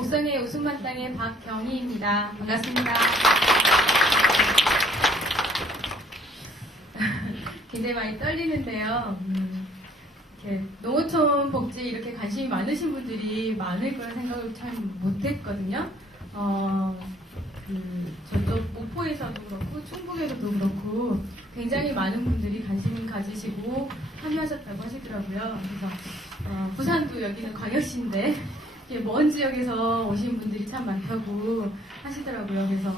곡성의 웃음마땅의 박경희입니다. 반갑습니다. 굉장히 많이 떨리는데요. 이렇게 농어촌 복지 이렇게 관심이 많으신 분들이 많을 거라 생각을 참 못했거든요. 저쪽 목포에서도 그렇고 충북에서도 그렇고 굉장히 많은 분들이 관심을 가지시고 참여하셨다고 하시더라고요. 그래서 부산도 여기는 광역시인데 먼 지역에서 오신 분들이 참 많다고 하시더라고요. 그래서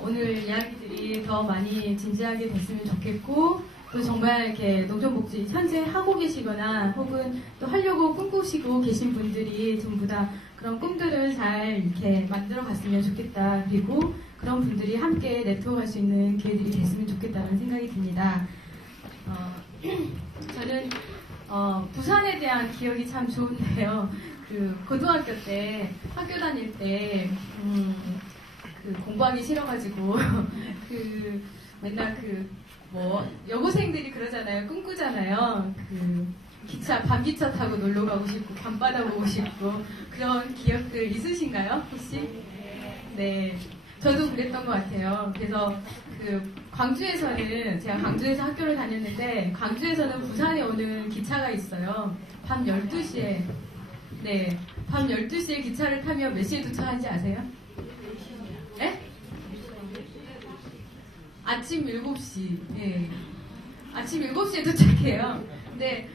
오늘 이야기들이 더 많이 진지하게 됐으면 좋겠고, 또 정말 이렇게 농촌복지 현재 하고 계시거나 혹은 또 하려고 꿈꾸시고 계신 분들이 전부 다 그런 꿈들을 잘 이렇게 만들어 갔으면 좋겠다. 그리고 그런 분들이 함께 네트워크할 수 있는 기회들이 됐으면 좋겠다는 생각이 듭니다. 저는 부산에 대한 기억이 참 좋은데요. 고등학교 때 학교 다닐 때 공부하기 싫어가지고 맨날 여고생들이 그러잖아요. 꿈꾸잖아요. 밤기차 타고 놀러 가고 싶고 밤바다 보고 싶고 그런 기억들 있으신가요? 혹시? 네. 저도 그랬던 것 같아요. 그래서 광주에서는 제가 광주에서 학교를 다녔는데 광주에서는 부산에 오는 기차가 있어요. 밤 12시에. 네. 밤 12시에 기차를 타면 몇 시에 도착하는지 아세요? 네? 아침 7시. 네. 아침 7시에 도착해요. 근데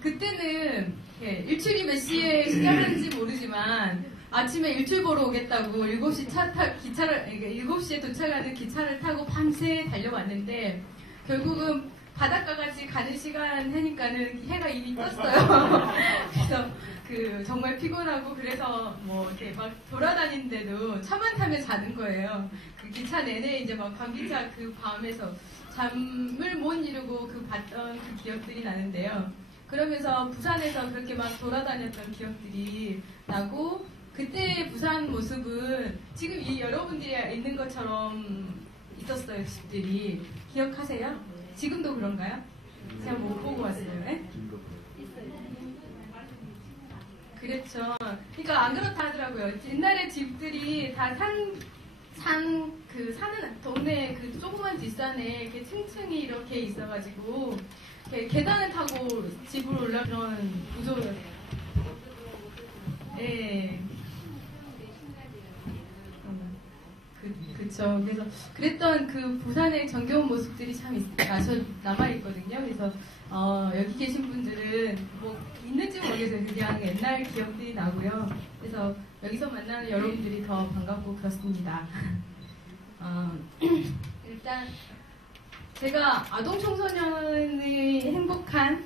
그때는 일출이 몇 시에 시작하는지 모르지만 아침에 일출 보러 오겠다고 7시 기차를 7시에 도착하는 기차를 타고 밤새 달려왔는데 결국은 바닷가까지 가는 시간 하니까는 해가 이미 떴어요. 그래서 정말 피곤하고 그래서 이렇게 막 돌아다니는데도 차만 타면 자는 거예요. 기차 내내 이제 막 밤기차 밤에서 잠을 못 이루고 봤던 기억들이 나는데요. 그러면서 부산에서 그렇게 막 돌아다녔던 기억들이 나고 그때의 부산 모습은 지금 여러분들이 있는 것처럼 있었어요. 집들이. 기억하세요? 지금도 그런가요? 제가 못 보고 왔어요. 네? 그렇죠. 그러니까 안 그렇다 하더라고요. 옛날에 집들이 다 사는 동네 조그만 뒷산에 이렇게 층층이 이렇게 있어가지고 계단을 타고 집으로 올라가는 구조였어요. 네. 그렇죠. 그래서 그랬던 부산의 정겨운 모습들이 참 남아있거든요. 그래서 여기 계신 분들은 있는지 모르겠어요. 그냥 옛날 기억들이 나고요. 그래서 여기서 만나는 여러분들이 더 반갑고 그렇습니다. 일단 제가 아동 청소년의 행복한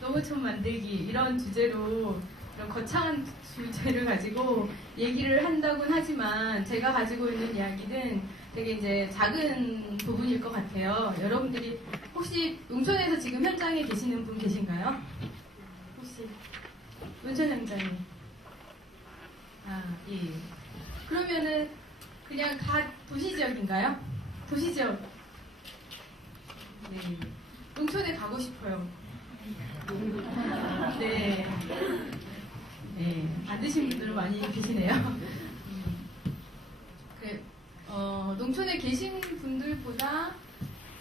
농어촌 만들기 이런 주제로 이런 거창한 주제를 가지고 얘기를 한다곤 하지만 제가 가지고 있는 이야기는 되게 이제 작은 부분일 것 같아요. 여러분들이 혹시 농촌에서 지금 현장에 계시는 분 계신가요? 혹시 농촌 현장에? 예. 그러면은 그냥 도시 지역인가요? 도시 지역. 네. 농촌에 가고 싶어요. 네. 네. 안 드신 분들은 많이 계시네요. 농촌에 계신 분들보다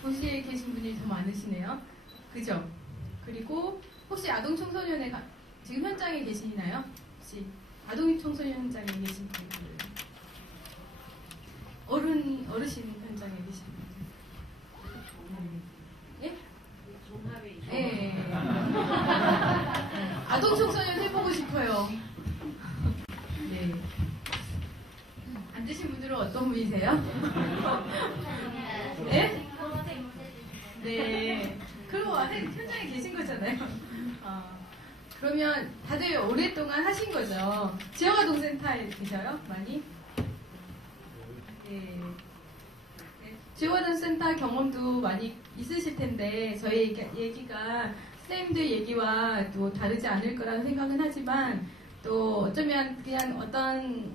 도시에 계신 분이 더 많으시네요. 그죠? 그리고 혹시 아동 청소년에 지금 현장에 계시나요? 혹시 아동 청소년 현장에 계신 분들? 어르신 현장에 계신 분들? 예? 예. 아동 청소년 해보고 싶어요. 네. 안 드신 분들은 어떤 분이세요? 네? 네. 그럼 현장에 계신 거잖아요. 그러면 다들 오랫동안 하신 거죠? 지역아동센터에 계셔요? 많이? 네. 지역아동센터 경험도 많이 있으실 텐데 저희 얘기가 선생님들 얘기와 또 다르지 않을 거라는 생각은 하지만 또 어쩌면 그냥 어떤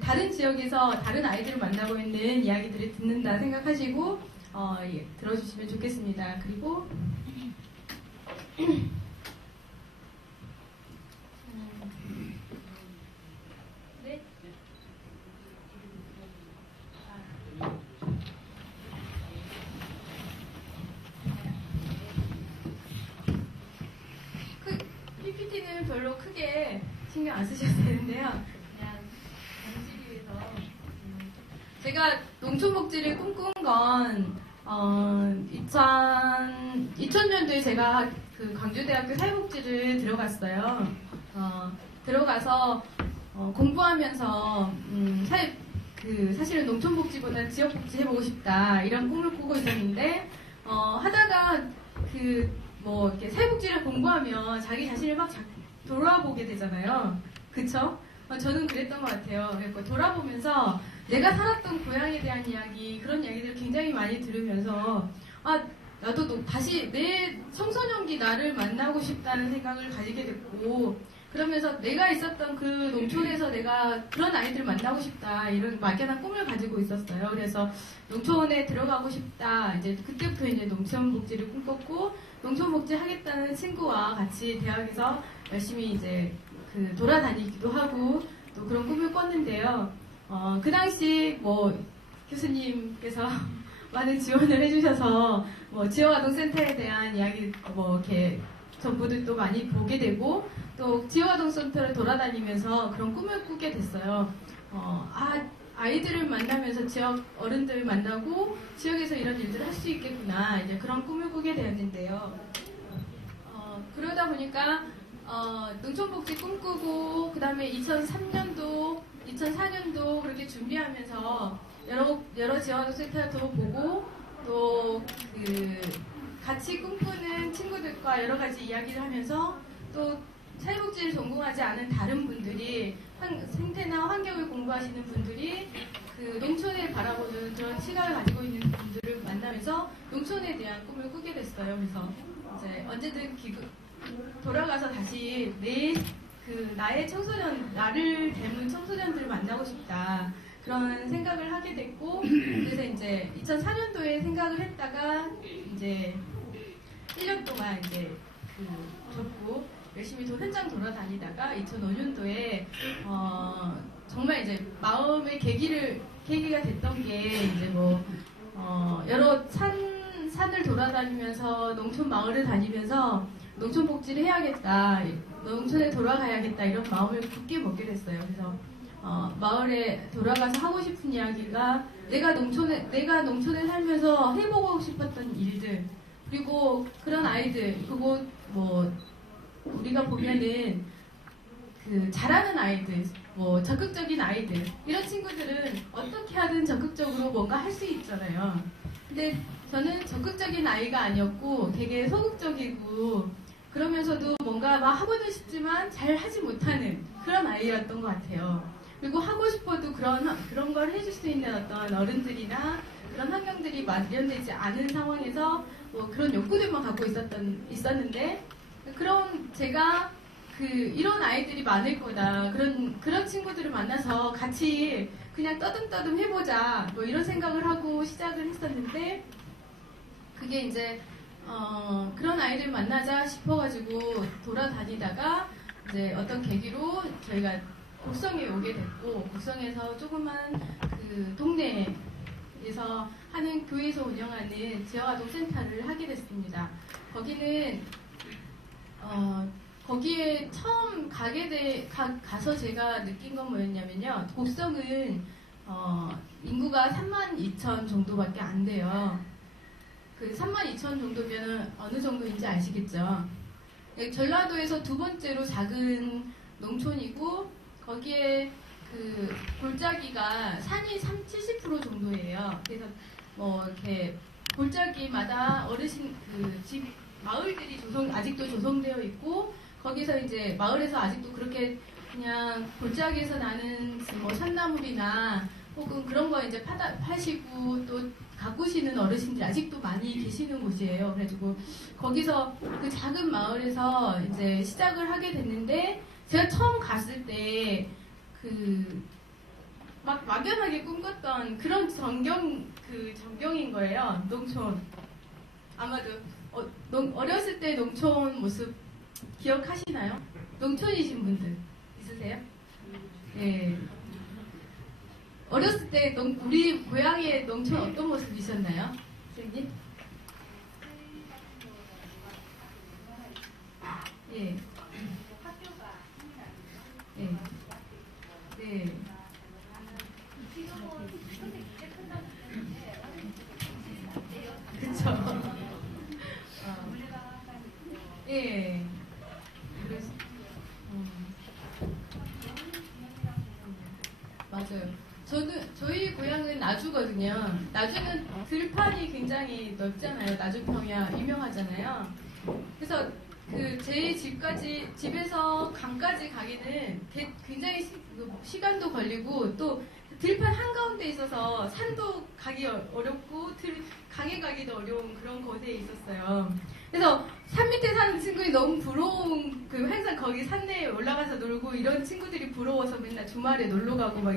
다른 지역에서 다른 아이들을 만나고 있는 이야기들을 듣는다 생각하시고 들어주시면 좋겠습니다. 그리고 신경 안 쓰셔도 되는데요. 그냥 보시기 위해서 제가 농촌복지를 꿈꾼 건 2000년도에 제가 그 광주대학교 사회복지를 들어갔어요. 들어가서 공부하면서 사실은 농촌복지보다 지역복지 해보고 싶다 이런 꿈을 꾸고 있었는데 하다가 이렇게 사회복지를 공부하면 자기 자신을 막 돌아보게 되잖아요. 그쵸? 저는 그랬던 것 같아요. 그러니까 돌아보면서 내가 살았던 고향에 대한 이야기, 그런 이야기들을 굉장히 많이 들으면서 나도 다시 내 청소년기 나를 만나고 싶다는 생각을 가지게 됐고, 그러면서 내가 있었던 그 농촌에서 내가 그런 아이들을 만나고 싶다 이런 막연한 꿈을 가지고 있었어요. 그래서 농촌에 들어가고 싶다. 이제 그때부터 이제 농촌복지를 꿈꿨고, 농촌복지 하겠다는 친구와 같이 대학에서 열심히 이제 돌아다니기도 하고 또 그런 꿈을 꿨는데요. 그 당시 교수님께서 많은 지원을 해주셔서 지역아동센터에 대한 이야기 이렇게 정보들도 많이 보게 되고 또 지역아동센터를 돌아다니면서 그런 꿈을 꾸게 됐어요. 아이들을 만나면서 지역 어른들 만나고 지역에서 이런 일들을 할 수 있겠구나 이제 그런 꿈을 꾸게 되었는데요. 그러다 보니까 농촌복지 꿈꾸고 그 다음에 2003년도, 2004년도 그렇게 준비하면서 여러 지역아동센터도 보고 또 같이 꿈꾸는 친구들과 여러 가지 이야기를 하면서 또 사회복지를 전공하지 않은 다른 분들이 생태나 환경을 공부하시는 분들이 농촌을 바라보는 그런 시각을 가지고 있는 분들을 만나면서 농촌에 대한 꿈을 꾸게 됐어요. 그래서 이제 언제든 돌아가서 다시 나의 청소년, 나를 닮은 청소년들을 만나고 싶다. 그런 생각을 하게 됐고, 그래서 이제 2004년도에 생각을 했다가, 이제 1년 동안 이제 접고, 열심히 현장 돌아다니다가 2005년도에, 정말 이제 마음의 계기가 됐던 게, 이제 여러 산을 돌아다니면서 농촌 마을을 다니면서 농촌 복지를 해야겠다, 농촌에 돌아가야겠다 이런 마음을 굳게 먹게 됐어요. 그래서 마을에 돌아가서 하고 싶은 이야기가 내가 농촌에 살면서 해보고 싶었던 일들 그리고 그런 아이들 그리고 우리가 보면은 잘하는 아이들 적극적인 아이들 이런 친구들은 어떻게 하든 적극적으로 뭔가 할 수 있잖아요. 근데 저는 적극적인 아이가 아니었고 되게 소극적이고 그러면서도 뭔가 막 하고는 싶지만 잘 하지 못하는 그런 아이였던 것 같아요. 그리고 하고 싶어도 그런 걸 해줄 수 있는 어떤 어른들이나 그런 환경들이 마련되지 않은 상황에서 그런 욕구들만 갖고 있었는데 그런 제가 이런 아이들이 많을 거다. 그런 친구들을 만나서 같이 그냥 떠듬떠듬 해보자. 이런 생각을 하고 시작을 했었는데 그게 이제 그런 아이들 만나자 싶어가지고 돌아다니다가 이제 어떤 계기로 저희가 곡성에 오게 됐고 곡성에서 조그만 동네에서 하는 교회에서 운영하는 지역아동센터를 하게 됐습니다. 거기는 거기에 처음 가서 제가 느낀 건 뭐였냐면요. 곡성은 인구가 32,000 정도밖에 안 돼요. 32,000 정도면 어느 정도인지 아시겠죠? 전라도에서 두 번째로 작은 농촌이고 거기에 골짜기가 산이 70% 정도예요. 그래서 이렇게 골짜기마다 어르신 집 마을들이 아직도 조성되어 있고 거기서 이제 마을에서 아직도 그렇게 그냥 골짜기에서 나는 산나물이나 혹은 그런 거 이제 파시고 또 가꾸시는 어르신들이 아직도 많이 계시는 곳이에요. 그래가지고 거기서 작은 마을에서 이제 시작을 하게 됐는데 제가 처음 갔을 때 막 막연하게 꿈꿨던 그런 전경인 거예요. 농촌. 아마도 어렸을 때 농촌 모습 기억하시나요? 농촌이신 분들 있으세요? 네. 어렸을 때 우리 고향의 농촌 어떤 모습이셨나요? 선생님? 예. 있었거든요. 나주는 들판이 굉장히 넓잖아요. 나주평야 유명하잖아요. 그래서 그 제 집에서 강까지 가기는 굉장히 시간도 걸리고 또 들판 한가운데 있어서 산도 가기 어렵고 강에 가기도 어려운 그런 곳에 있었어요. 그래서 산 밑에 사는 친구들이 너무 부러운, 항상 거기 산내에 올라가서 놀고 이런 친구들이 부러워서 맨날 주말에 놀러 가고 막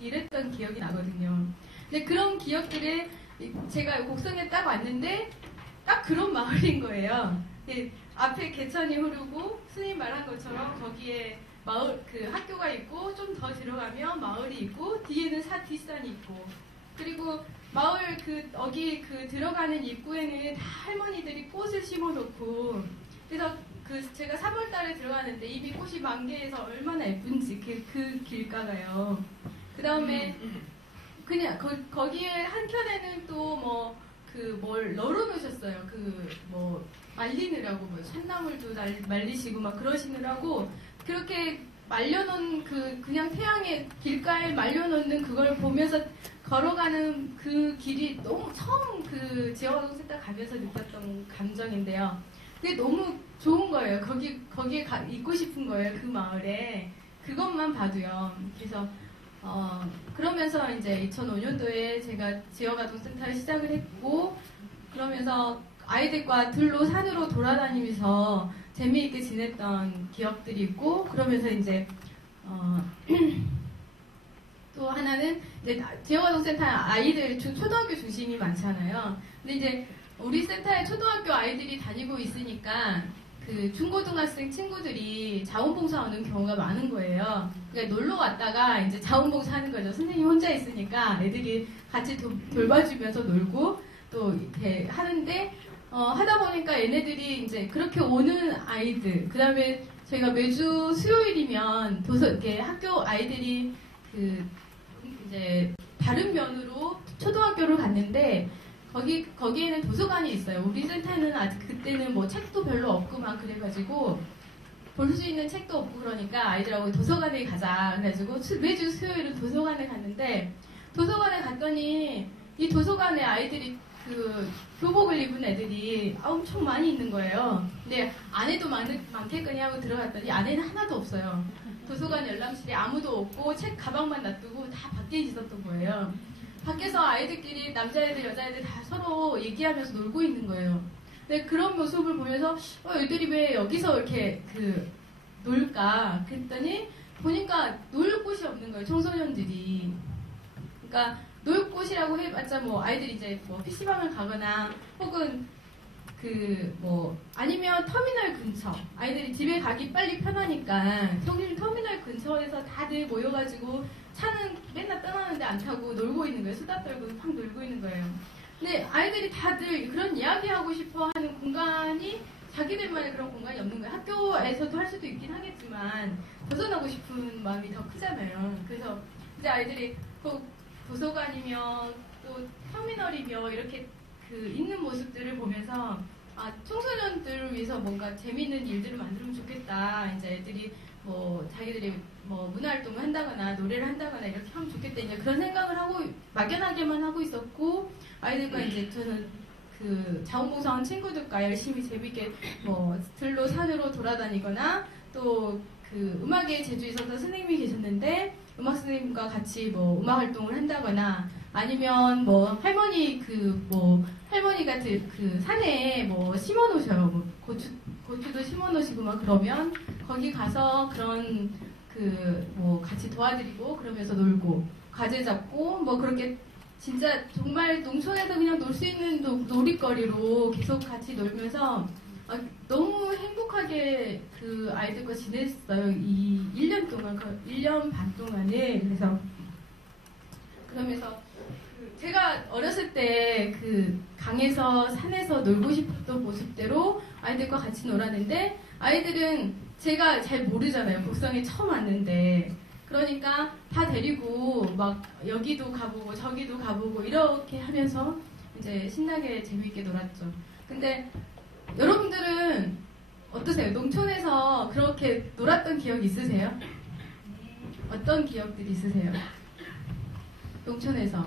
이랬던 기억이 나거든요. 근데 그런 기억들에 제가 곡성에 딱 왔는데 딱 그런 마을인 거예요. 앞에 개천이 흐르고 스님 말한 것처럼 거기에 마을 학교가 있고 좀 더 들어가면 마을이 있고 뒤에는 뒷산이 있고 그리고 마을 여기 들어가는 입구에는 다 할머니들이 꽃을 심어놓고 그래서 제가 3월달에 들어가는데 이미 꽃이 만개해서 얼마나 예쁜지 그 길가가요. 그 다음에 그냥 거기에 한켠에는 또 뭘 널어놓으셨어요. 말리느라고 쇳나물도 말리시고 막 그러시느라고 그렇게 말려놓은 그냥 태양의 길가에 말려놓는 그걸 보면서 걸어가는 그 길이 너무 처음 지역아동센터 가면서 느꼈던 감정인데요. 그게 너무 좋은 거예요. 거기에 있고 싶은 거예요. 그 마을에. 그것만 봐도요. 그래서 그러면서 이제 2005년도에 제가 지역아동센터를 시작을 했고 그러면서 아이들과 들로 산으로 돌아다니면서 재미있게 지냈던 기억들이 있고 그러면서 이제 또 하나는 이제 지역아동센터 아이들 초등학교 중심이 많잖아요. 근데 이제 우리 센터에 초등학교 아이들이 다니고 있으니까 중고등학생 친구들이 자원봉사 오는 경우가 많은 거예요. 그러니까 놀러 왔다가 이제 자원봉사 하는 거죠. 선생님 혼자 있으니까 애들이 같이 돌봐주면서 놀고 또 이렇게 하는데 하다 보니까 얘네들이 이제 그렇게 오는 아이들, 그 다음에 저희가 매주 수요일이면 이렇게 학교 아이들이 이제 다른 면으로 초등학교를 갔는데 거기에는 도서관이 있어요. 우리 센터는 아직 그때는 책도 별로 없고 막 그래가지고 볼 수 있는 책도 없고 그러니까 아이들하고 도서관에 가자. 그래가지고 매주 수요일은 도서관에 갔는데 도서관에 갔더니 이 도서관에 아이들이 교복을 입은 애들이 엄청 많이 있는 거예요. 근데 안에도 많겠거니 하고 들어갔더니 안에는 하나도 없어요. 도서관 열람실에 아무도 없고 책 가방만 놔두고 다 밖에 있었던 거예요. 밖에서 아이들끼리 남자애들 여자애들 다 서로 얘기하면서 놀고 있는 거예요. 근데 그런 모습을 보면서 애들이 왜 여기서 이렇게 놀까 그랬더니 보니까 놀 곳이 없는 거예요. 청소년들이. 그러니까 놀 곳이라고 해봤자 아이들이 이제 PC방을 가거나 혹은 아니면 터미널 근처 아이들이 집에 가기 빨리 편하니까 터미널 근처에서 다들 모여가지고 차는 맨날 떠나는데 안 타고 놀고 있는 거예요. 수다 떨고 팍 놀고 있는 거예요. 근데 아이들이 다들 그런 이야기하고 싶어 하는 공간이 자기들만의 그런 공간이 없는 거예요. 학교에서도 할 수도 있긴 하겠지만 벗어나고 싶은 마음이 더 크잖아요. 그래서 이제 아이들이 도서관이며 또 터미널이며 이렇게 있는 모습들을 보면서 청소년들을 위해서 뭔가 재미있는 일들을 만들면 좋겠다. 이제 애들이 자기들이 문화활동을 한다거나 노래를 한다거나 이렇게 하면 좋겠다. 이제 그런 생각을 하고 막연하게만 하고 있었고 아이들과 이제 저는 자원봉사원 친구들과 열심히 재미있게 들로 산으로 돌아다니거나 또 음악에 재주에 있어서 선생님이 계셨는데 음악 선생님과 같이 음악 활동을 한다거나 아니면 할머니가 산에 심어 놓으셔요. 고추도 심어 놓으시고 막 그러면 거기 가서 그런 같이 도와드리고 그러면서 놀고 과제 잡고 그렇게 진짜 정말 농촌에서 그냥 놀 수 있는 놀이거리로 계속 같이 놀면서 너무 행복하게 아이들과 지냈어요. 이 1년 동안, 1년 반 동안을. 그러면서 제가 어렸을 때 강에서 산에서 놀고 싶었던 모습대로 아이들과 같이 놀았는데 아이들은 제가 잘 모르잖아요. 곡성에 처음 왔는데. 그러니까 다 데리고 여기도 가보고 저기도 가보고 이렇게 하면서 이제 신나게 재미있게 놀았죠. 근데 여러분들은 어떠세요? 농촌에서 그렇게 놀았던 기억 있으세요? 어떤 기억들이 있으세요? 농촌에서.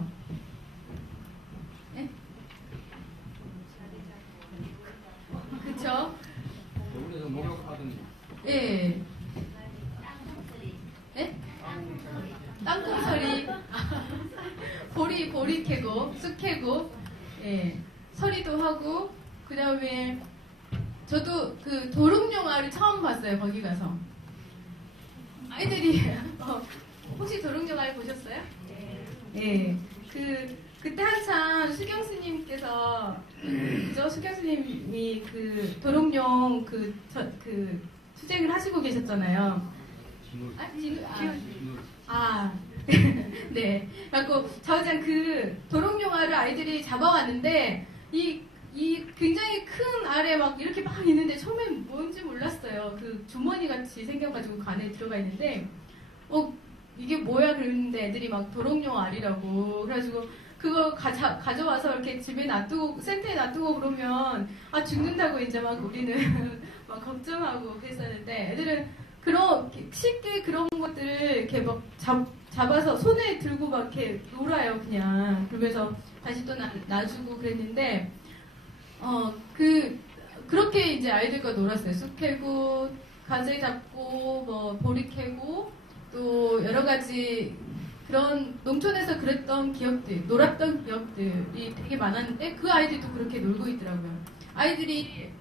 예, 서리도 하고 그 다음에 저도 그 도롱뇽아를 처음 봤어요. 거기 가서 아이들이 혹시 도롱뇽아를 보셨어요? 예. 그때 한참 수경 스님께서 그죠? 수경 스님이 그 도롱뇽 수쟁을 하시고 계셨잖아요. 네. 그래갖고 저장 그 도롱뇽아를 아이들이 잡아왔는데 이 굉장히 큰 알에 막 이렇게 막 있는데 처음엔 뭔지 몰랐어요. 그 주머니 같이 생겨가지고 그 안에 들어가 있는데 이게 뭐야 그랬는데 애들이 막 도롱뇽 알이라고 그래가지고 그거 가져와서 이렇게 집에 놔두고 센터에 놔두고 그러면 죽는다고 이제 막 우리는 막 걱정하고 그랬었는데 애들은 쉽게 그런 것들을 이렇게 막 잡아서 손에 들고 막 이렇게 놀아요 그냥. 그러면서 다시 또 놔주고 그랬는데 그렇게 이제 아이들과 놀았어요. 쑥 캐고 가재 잡고 뭐 보리 캐고 또 여러 가지 그런 농촌에서 그랬던 기억들, 놀았던 기억들이 되게 많았는데 그 아이들도 그렇게 놀고 있더라고요. 아이들이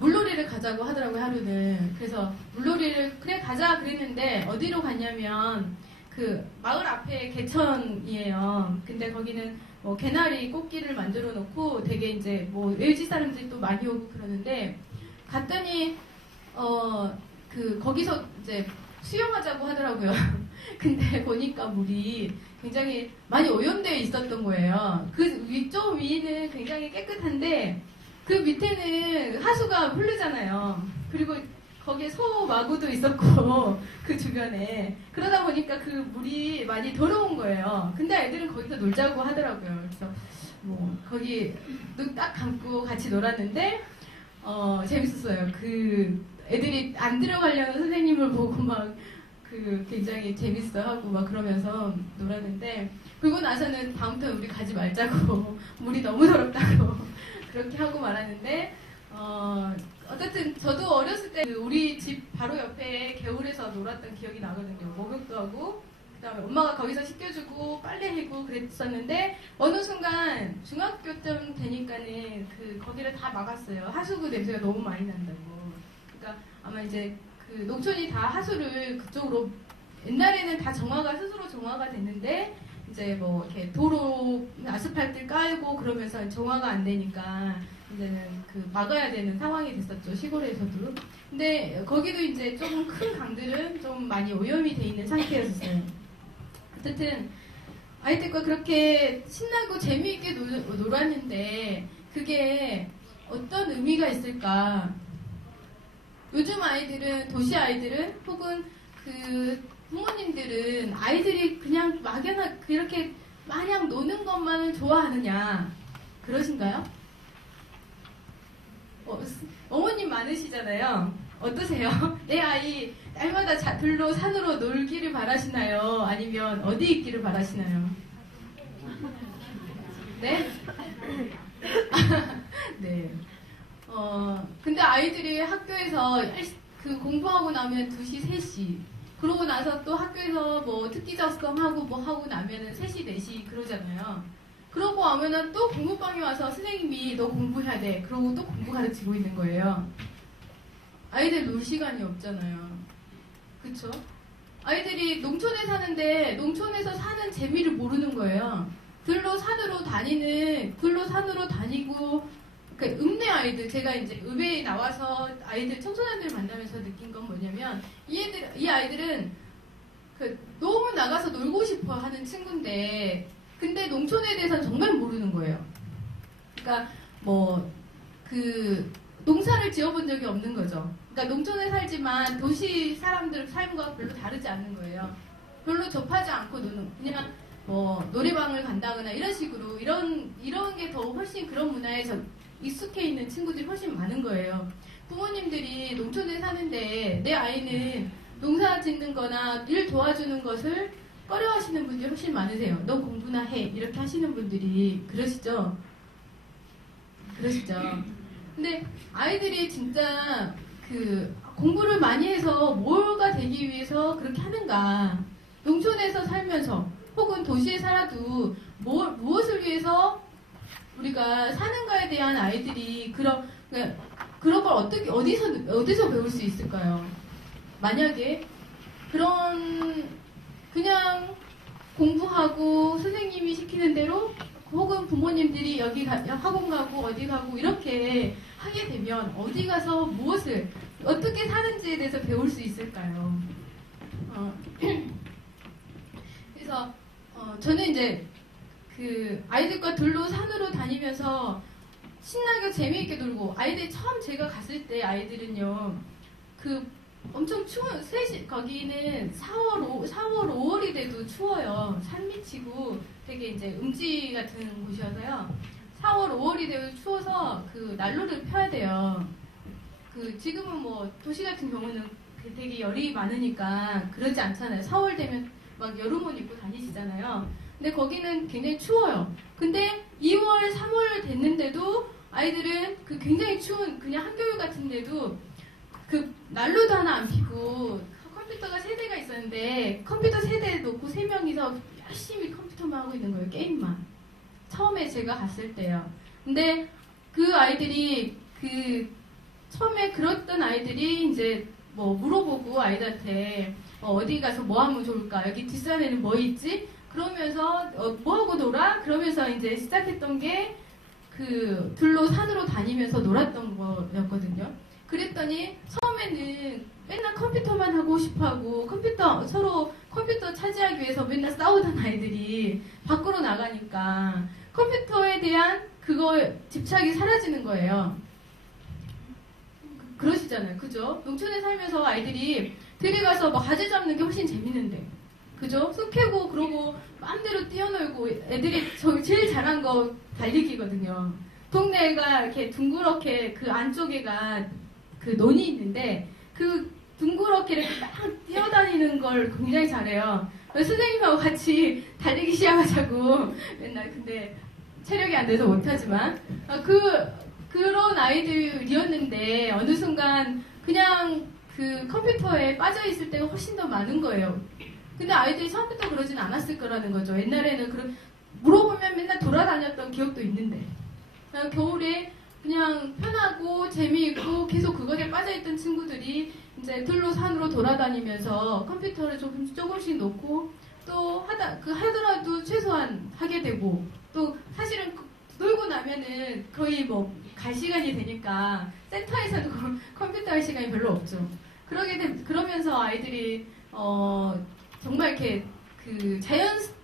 물놀이를 가자고 하더라고요. 하루는. 그래서 물놀이를 그래 가자 그랬는데 어디로 갔냐면 그 마을 앞에 개천이에요. 근데 거기는 뭐 개나리 꽃길을 만들어 놓고 되게 이제 뭐 외지 사람들이 또 많이 오고 그러는데 갔더니 거기서 이제 수영하자고 하더라고요. 근데 보니까 물이 굉장히 많이 오염되어 있었던 거예요. 그 위쪽 위는 굉장히 깨끗한데 그 밑에는 하수가 흐르잖아요. 그리고 거기에 소마구도 있었고 그 주변에 그러다 보니까 그 물이 많이 더러운 거예요. 근데 애들은 거기서 놀자고 하더라고요. 그래서 뭐 거기 눈 딱 감고 같이 놀았는데 재밌었어요. 그 애들이 안 들어가려는 선생님을 보고 막 굉장히 재밌어하고 막 그러면서 놀았는데 그러고 나서는 다음부터 우리 가지 말자고 물이 너무 더럽다고 그렇게 하고 말았는데 어쨌든 저도 어렸을 때 우리 집 바로 옆에 개울에서 놀았던 기억이 나거든요. 목욕도 하고 그다음에 엄마가 거기서 씻겨주고 빨래 해고 그랬었는데 어느 순간 중학교쯤 되니까는 거기를 다 막았어요. 하수구 냄새가 너무 많이 난다고. 그러니까 아마 이제 그 농촌이 다 하수를 그쪽으로 옛날에는 다 스스로 정화가 됐는데 이제 뭐 이렇게 도로 아스팔트 깔고 그러면서 정화가 안 되니까 이제는 막아야 되는 상황이 됐었죠. 시골에서도. 근데 거기도 이제 조금 큰 강들은 좀 많이 오염이 돼 있는 상태였어요. 어쨌든 아이들과 그렇게 신나고 재미있게 놀았는데 그게 어떤 의미가 있을까? 요즘 아이들은, 도시 아이들은, 혹은 부모님들은 아이들이 그냥 막연하게 그렇게 마냥 노는 것만을 좋아하느냐? 그러신가요? 어머님 많으시잖아요. 어떠세요? 내 아이 날마다 들로 산으로 놀기를 바라시나요? 아니면 어디 있기를 바라시나요? 네? 네. 근데 아이들이 학교에서 공부하고 나면 2시, 3시. 그러고 나서 또 학교에서 뭐 특기 작성하고 뭐 하고 나면은 3시, 4시 그러잖아요. 그러고 오면은 또 공부방에 와서 선생님이 너 공부해야 돼. 그러고 또 공부 가르치고 있는 거예요. 아이들 놀 시간이 없잖아요. 그쵸? 아이들이 농촌에 사는데 농촌에서 사는 재미를 모르는 거예요. 들로 산으로 다니고 그러니까 읍내 아이들, 제가 이제 읍에 나와서 아이들, 청소년들을 만나면서 느낀 건 뭐냐면 이 아이들은 너무 나가서 놀고 싶어 하는 친구인데 근데 농촌에 대해서는 정말 모르는 거예요. 그러니까 농사를 지어본 적이 없는 거죠. 그러니까 농촌에 살지만 도시 사람들 삶과 별로 다르지 않는 거예요. 별로 접하지 않고 노는, 그냥 노래방을 간다거나 이런 식으로 이런 게 더 훨씬 그런 문화에 익숙해 있는 친구들이 훨씬 많은 거예요. 부모님들이 농촌에 사는데 내 아이는 농사 짓는 거나 일 도와주는 것을 꺼려하시는 분들이 훨씬 많으세요. 너 공부나 해. 이렇게 하시는 분들이 그러시죠? 근데 아이들이 진짜 공부를 많이 해서 뭐가 되기 위해서 그렇게 하는가. 농촌에서 살면서 혹은 도시에 살아도 무엇을 위해서 우리가 사는가에 대한 아이들이 그런 걸 어디서 배울 수 있을까요? 만약에 그냥 공부하고 선생님이 시키는 대로 혹은 부모님들이 여기 학원 가고 어디 가고 이렇게 하게 되면 어디 가서 무엇을 어떻게 사는지에 대해서 배울 수 있을까요? 그래서 저는 이제 그 아이들과 둘로 산으로 다니면서 신나게 재미있게 놀고 아이들이 처음 제가 갔을 때 아이들은요 그 엄청 추운 거기는 4월 5월이 돼도 추워요. 산밑이고 되게 이제 음지 같은 곳이어서요. 4월 5월이 돼도 추워서 그 난로를 펴야 돼요. 그 지금은 뭐 도시 같은 경우는 되게 열이 많으니까 그러지 않잖아요. 4월 되면 막 여름옷 입고 다니시잖아요. 근데 거기는 굉장히 추워요. 근데 2월, 3월 됐는데도 아이들은 그 굉장히 추운 그냥 한겨울 같은데도 그 난로도 하나 안 피고 컴퓨터가 3대가 있었는데 컴퓨터 3대 놓고 3명이서 열심히 컴퓨터만 하고 있는 거예요. 게임만. 처음에 제가 갔을 때요. 근데 그 아이들이 처음에 그랬던 아이들이 이제 뭐 물어보고 아이들한테 어디 가서 뭐 하면 좋을까? 여기 뒷산에는 뭐 있지? 그러면서 뭐 하고 놀아? 그러면서 이제 시작했던 게 그 둘로 산으로 다니면서 놀았던 거였거든요. 그랬더니 처음에는 맨날 컴퓨터만 하고 싶어하고 서로 컴퓨터 차지하기 위해서 맨날 싸우던 아이들이 밖으로 나가니까 컴퓨터에 대한 집착이 사라지는 거예요. 그러시잖아요. 그죠? 농촌에 살면서 아이들이 들에 가서 막 가지 잡는 게 훨씬 재밌는데. 그죠? 숲 캐고 그러고 마음대로 뛰어놀고 애들이 제일 잘한 거 달리기거든요. 동네가 이렇게 둥그렇게 그 안쪽에가 그 논이 있는데 그 둥그렇게 이렇게 막 뛰어다니는 걸 굉장히 잘해요. 선생님하고 같이 달리기 시작하자고 맨날 근데 체력이 안 돼서 못하지만 그런 아이들이었는데 어느 순간 그냥 그 컴퓨터에 빠져있을 때가 훨씬 더 많은 거예요. 근데 아이들이 처음부터 그러진 않았을 거라는 거죠. 옛날에는 물어보면 맨날 돌아다녔던 기억도 있는데 겨울에 그냥 편하고 재미있고 계속 그것에 빠져있던 친구들이 이제 들로 산으로 돌아다니면서 컴퓨터를 조금씩 놓고 또 하더라도 최소한 하게 되고 또 사실은 놀고 나면은 거의 뭐 갈 시간이 되니까 센터에서도 컴퓨터 할 시간이 별로 없죠. 그러면서 아이들이 정말 이렇게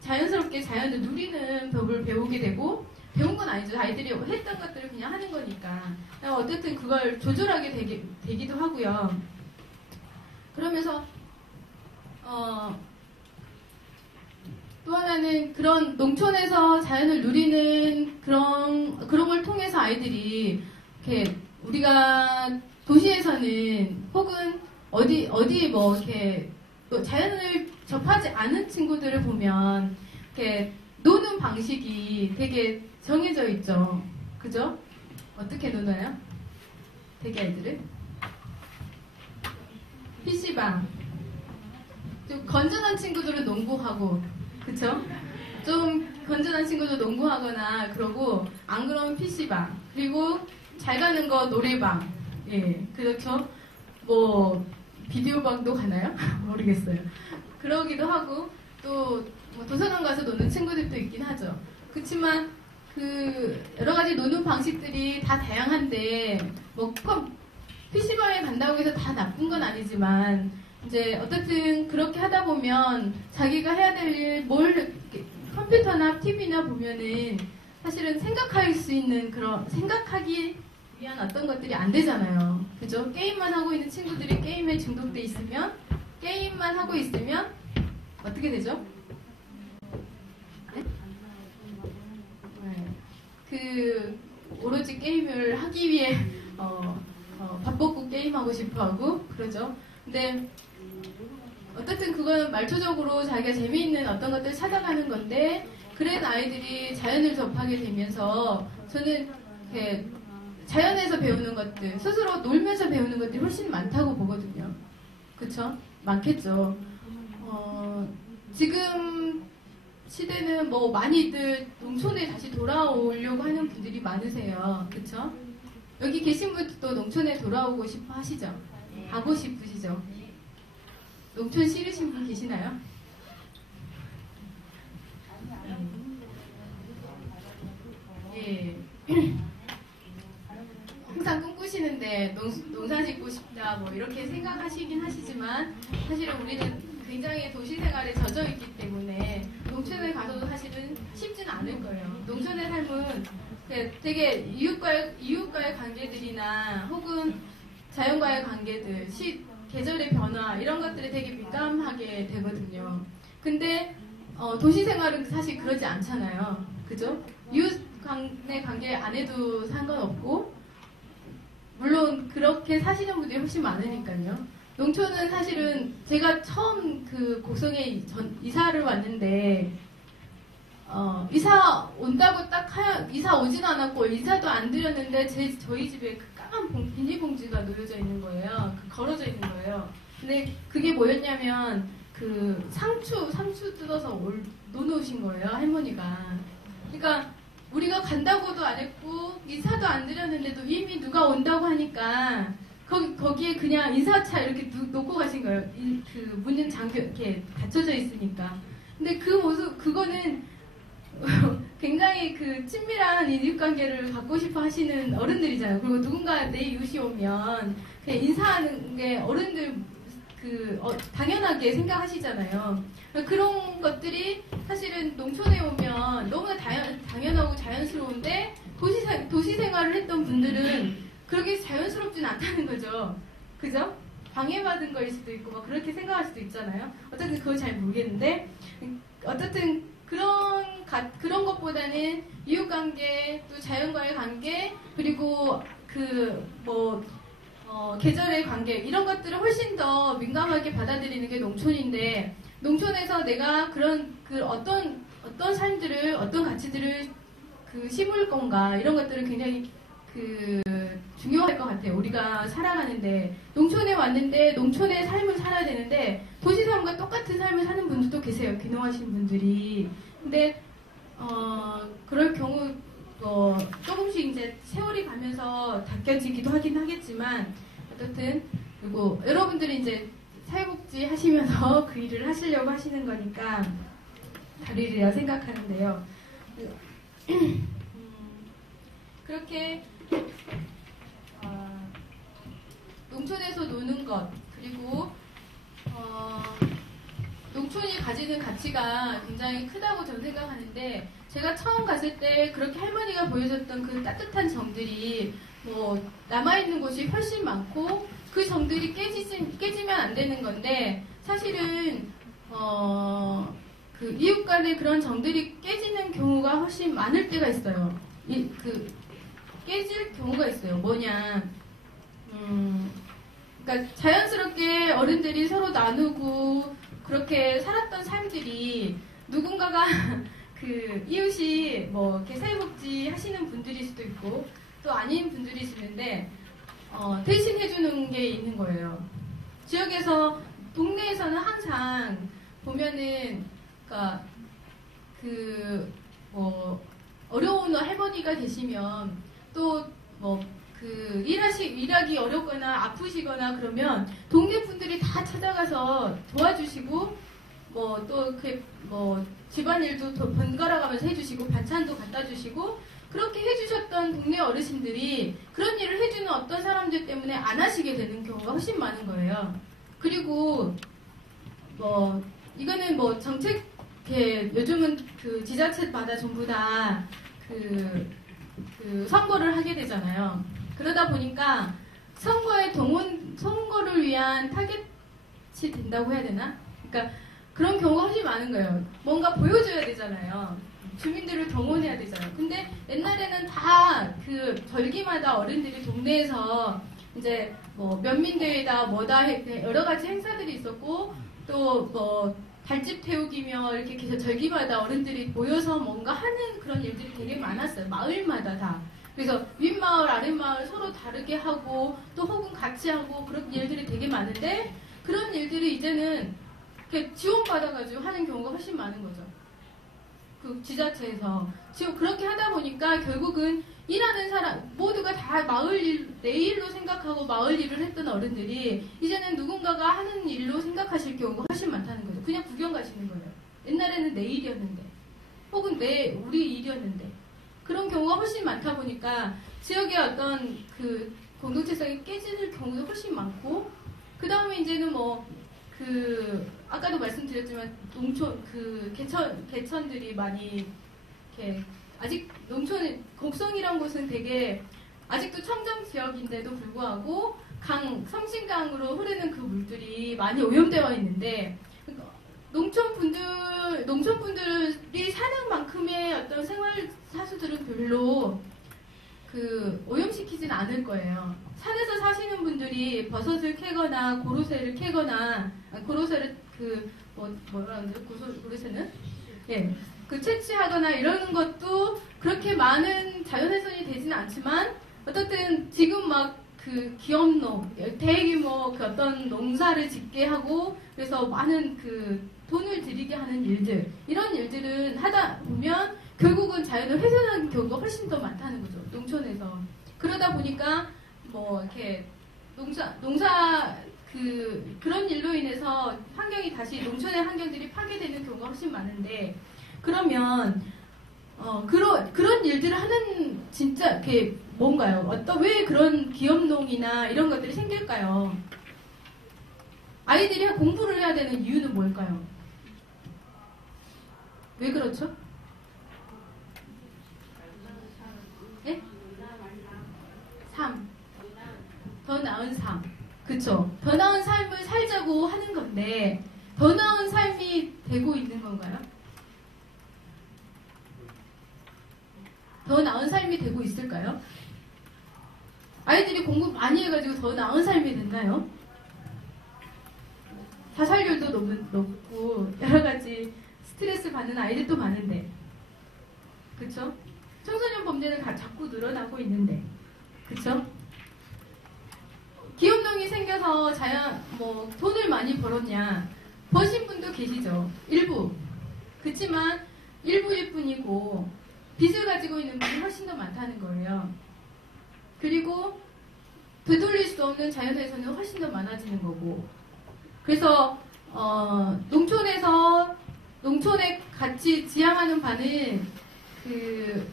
자연스럽게 자연을 누리는 법을 배우게 되고 배운 건 아니죠. 아이들이 했던 것들을 그냥 하는 거니까. 어쨌든 그걸 조절하게 되기도 하고요. 그러면서 또 하나는 그런 농촌에서 자연을 누리는 그런 걸 통해서 아이들이 이렇게 우리가 도시에서는 혹은 어디 뭐 이렇게 또 자연을 접하지 않은 친구들을 보면 이렇게 노는 방식이 되게 정해져 있죠. 그죠? 어떻게 노나요? 되게 아이들은? PC방. 좀 건전한 친구들은 농구하고, 그쵸? 좀 건전한 친구들 농구하거나 그러고, 안 그러면 PC방. 그리고 잘 가는 거 노래방. 예, 그렇죠? 뭐, 비디오방도 가나요? 모르겠어요. 그러기도 하고, 또, 뭐 도서관 가서 노는 친구들도 있긴 하죠. 그렇지만, 여러 가지 노는 방식들이 다 다양한데, 뭐, PC방에 간다고 해서 다 나쁜 건 아니지만, 이제, 어쨌든 그렇게 하다 보면, 자기가 해야 될 일, 컴퓨터나 TV나 보면은, 사실은 생각하기 위한 어떤 것들이 안 되잖아요. 그죠? 게임만 하고 있는 친구들이 게임에 중독돼 있으면, 게임만 하고 있으면, 어떻게 되죠? 오로지 게임을 하기 위해 밥 먹고 게임하고 싶어하고 그러죠. 근데 어쨌든 그건 말초적으로 자기가 재미있는 어떤 것들을 찾아가는 건데 그런 아이들이 자연을 접하게 되면서 저는 이렇게 자연에서 배우는 것들 스스로 놀면서 배우는 것들이 훨씬 많다고 보거든요. 그쵸? 많겠죠. 지금 시대는 뭐 많이들 농촌에 다시 돌아오려고 하는 분들이 많으세요. 그쵸? 여기 계신 분들도 농촌에 돌아오고 싶어 하시죠? 가고 싶으시죠? 농촌 싫으신 분 계시나요? 예. 항상 꿈꾸시는데 농사 짓고 싶다 뭐 이렇게 생각하시긴 하시지만 사실은 우리는 굉장히 도시 생활에 젖어 있기 때문에 농촌에 가서도 사실은 쉽지는 않을 거예요. 농촌의 삶은 되게 이웃과의 관계들이나 혹은 자연과의 관계들, 계절의 변화 이런 것들이 되게 민감하게 되거든요. 근데 도시 생활은 사실 그러지 않잖아요. 그죠? 이웃 간의 관계 안 해도 상관없고 물론 그렇게 사시는 분들이 훨씬 많으니까요. 농촌은 사실은 제가 처음 그 곡성에 이사를 왔는데 이사 온다고 이사 오진 않았고 인사도 안 드렸는데 저희 집에 그 까만 비닐봉지가 놓여져 있는 거예요. 걸어져 있는 거예요. 근데 그게 뭐였냐면 그 상추 뜯어서 놓으신 거예요, 할머니가. 그러니까 우리가 간다고도 안 했고 인사도 안 드렸는데도 이미 누가 온다고 하니까 거기에 그냥 인사차 이렇게 놓고 가신 거예요. 그 문은 이렇게 닫혀져 있으니까. 근데 그 모습 그거는 굉장히 그 친밀한 이웃관계를 갖고 싶어 하시는 어른들이잖아요. 그리고 누군가 내 이웃이 오면 그냥 인사하는 게 어른들 당연하게 생각하시잖아요. 그런 것들이 사실은 농촌에 오면 너무나 당연하고 자연스러운데 도시 생활을 했던 분들은 그렇게 자연스럽진 않다는 거죠. 그죠? 방해받은 거일 수도 있고 막 그렇게 생각할 수도 있잖아요. 어쨌든 그걸 잘 모르겠는데 어쨌든 그런 것보다는 이웃관계, 또 자연과의 관계, 그리고 계절의 관계 이런 것들을 훨씬 더 민감하게 받아들이는 게 농촌인데 농촌에서 내가 어떤 삶들을 어떤 가치들을 심을 건가 이런 것들을 굉장히 중요할 것 같아요. 우리가 살아가는데 농촌에 왔는데 농촌의 삶을 살아야 되는데 도시 삶과 똑같은 삶을 사는 분들도 계세요. 귀농하신 분들이. 근데 그럴 경우 조금씩 이제 세월이 가면서 바뀌어지기도 하긴 하겠지만 어쨌든 그리고 여러분들이 이제 사회복지 하시면서 그 일을 하시려고 하시는 거니까 다르리라 생각하는데요. 그렇게 농촌에서 노는 것 그리고 농촌이 가지는 가치가 굉장히 크다고 저는 생각하는데 제가 처음 갔을 때 그렇게 할머니가 보여줬던 그 따뜻한 정들이 남아있는 곳이 훨씬 많고 그 정들이 깨지면 안 되는 건데 사실은 그 이웃 간의 그런 정들이 깨지는 경우가 훨씬 많을 때가 있어요. 깨질 경우가 있어요. 뭐냐 그러니까 자연스럽게 어른들이 서로 나누고 그렇게 살았던 삶들이 누군가가 그 이웃이 이렇게 사회복지 하시는 분들일 수도 있고 또 아닌 분들이 있는데 대신 해주는 게 있는 거예요. 지역에서 동네에서는 항상 보면은 그러니까 어려운 할머니가 계시면 또 일하기 어렵거나 아프시거나 그러면 동네 분들이 다 찾아가서 도와주시고 집안일도 번갈아 가면서 해주시고 반찬도 갖다 주시고 그렇게 해주셨던 동네 어르신들이 그런 일을 해주는 어떤 사람들 때문에 안 하시게 되는 경우가 훨씬 많은 거예요. 그리고 이거는 정책 요즘은 그 지자체마다 전부 다 선거를 하게 되잖아요. 그러다 보니까 선거를 위한 타겟이 된다고 해야 되나? 그러니까 그런 경우가 훨씬 많은 거예요. 뭔가 보여줘야 되잖아요. 주민들을 동원해야 되잖아요. 근데 옛날에는 다 절기마다 어른들이 동네에서 이제 면민대회다 여러 가지 행사들이 있었고 또 달집 태우기며 이렇게 절기마다 어른들이 모여서 뭔가 하는 그런 일들이 되게 많았어요. 마을마다 다. 그래서 윗마을, 아랫마을 서로 다르게 하고 또 혹은 같이 하고 그런 일들이 되게 많은데 그런 일들이 이제는 이렇게 지원받아가지고 하는 경우가 훨씬 많은 거죠. 그 지자체에서 지금 그렇게 하다 보니까 결국은 일하는 사람 모두가 다 마을 일, 내 일로 생각하고 마을 일을 했던 어른들이 이제는 누군가가 하는 일로 생각하실 경우가 훨씬 많다는 거죠. 그냥 구경 가시는 거예요. 옛날에는 내 일이었는데 혹은 우리 일이었는데 그런 경우가 훨씬 많다 보니까 지역의 어떤 그 공동체성이 깨지는 경우도 훨씬 많고 그 다음에 이제는 뭐 아까도 말씀드렸지만 농촌 개천들이 많이 이렇게 아직 농촌 곡성이란 곳은 되게 아직도 청정 지역인데도 불구하고 성신강으로 흐르는 그 물들이 많이 오염되어 있는데 농촌분들이 사는 만큼의 어떤 생활 사수들은 별로 오염시키진 않을 거예요. 산에서 사시는 분들이 버섯을 캐거나 고로쇠를 캐거나 고로쇠를 뭐라 그러죠? 고로쇠는? 예. 채취하거나 이러는 것도 그렇게 많은 자연훼손이 되지는 않지만 어쨌든 지금 막 기업농, 대규모 어떤 농사를 짓게 하고 그래서 많은 돈을 들이게 하는 일들 이런 일들은 하다 보면 결국은 자연을 훼손하는 경우가 훨씬 더 많다는 거죠. 농촌에서. 그러다 보니까 뭐 이렇게 그런 일로 인해서 농촌의 환경들이 파괴되는 경우가 훨씬 많은데 그러면 그런 일들을 하는 진짜 뭔가요? 왜 그런 기업농이나 이런 것들이 생길까요? 아이들이 공부를 해야 되는 이유는 뭘까요? 왜 그렇죠? 예? 삶. 더 나은 삶. 그쵸? 더 나은 삶을 살자고 하는 건데 더 나은 삶이 되고 있는 건가요? 더 나은 삶이 되고 있을까요? 아이들이 공부 많이 해가지고 더 나은 삶이 됐나요? 자살률도 너무 높고 여러가지 스트레스 받는 아이들도 많은데 그쵸? 청소년 범죄는 자꾸 늘어나고 있는데 그쵸? 기업농이 생겨서 돈을 많이 벌었냐 버신 분도 계시죠. 일부. 그치만 일부일 뿐이고 빚을 가지고 있는 분이 훨씬 더 많다는 거예요. 그리고 되돌릴 수 없는 자연훼손은 훨씬 더 많아지는 거고 그래서 농촌에 같이 지향하는 바는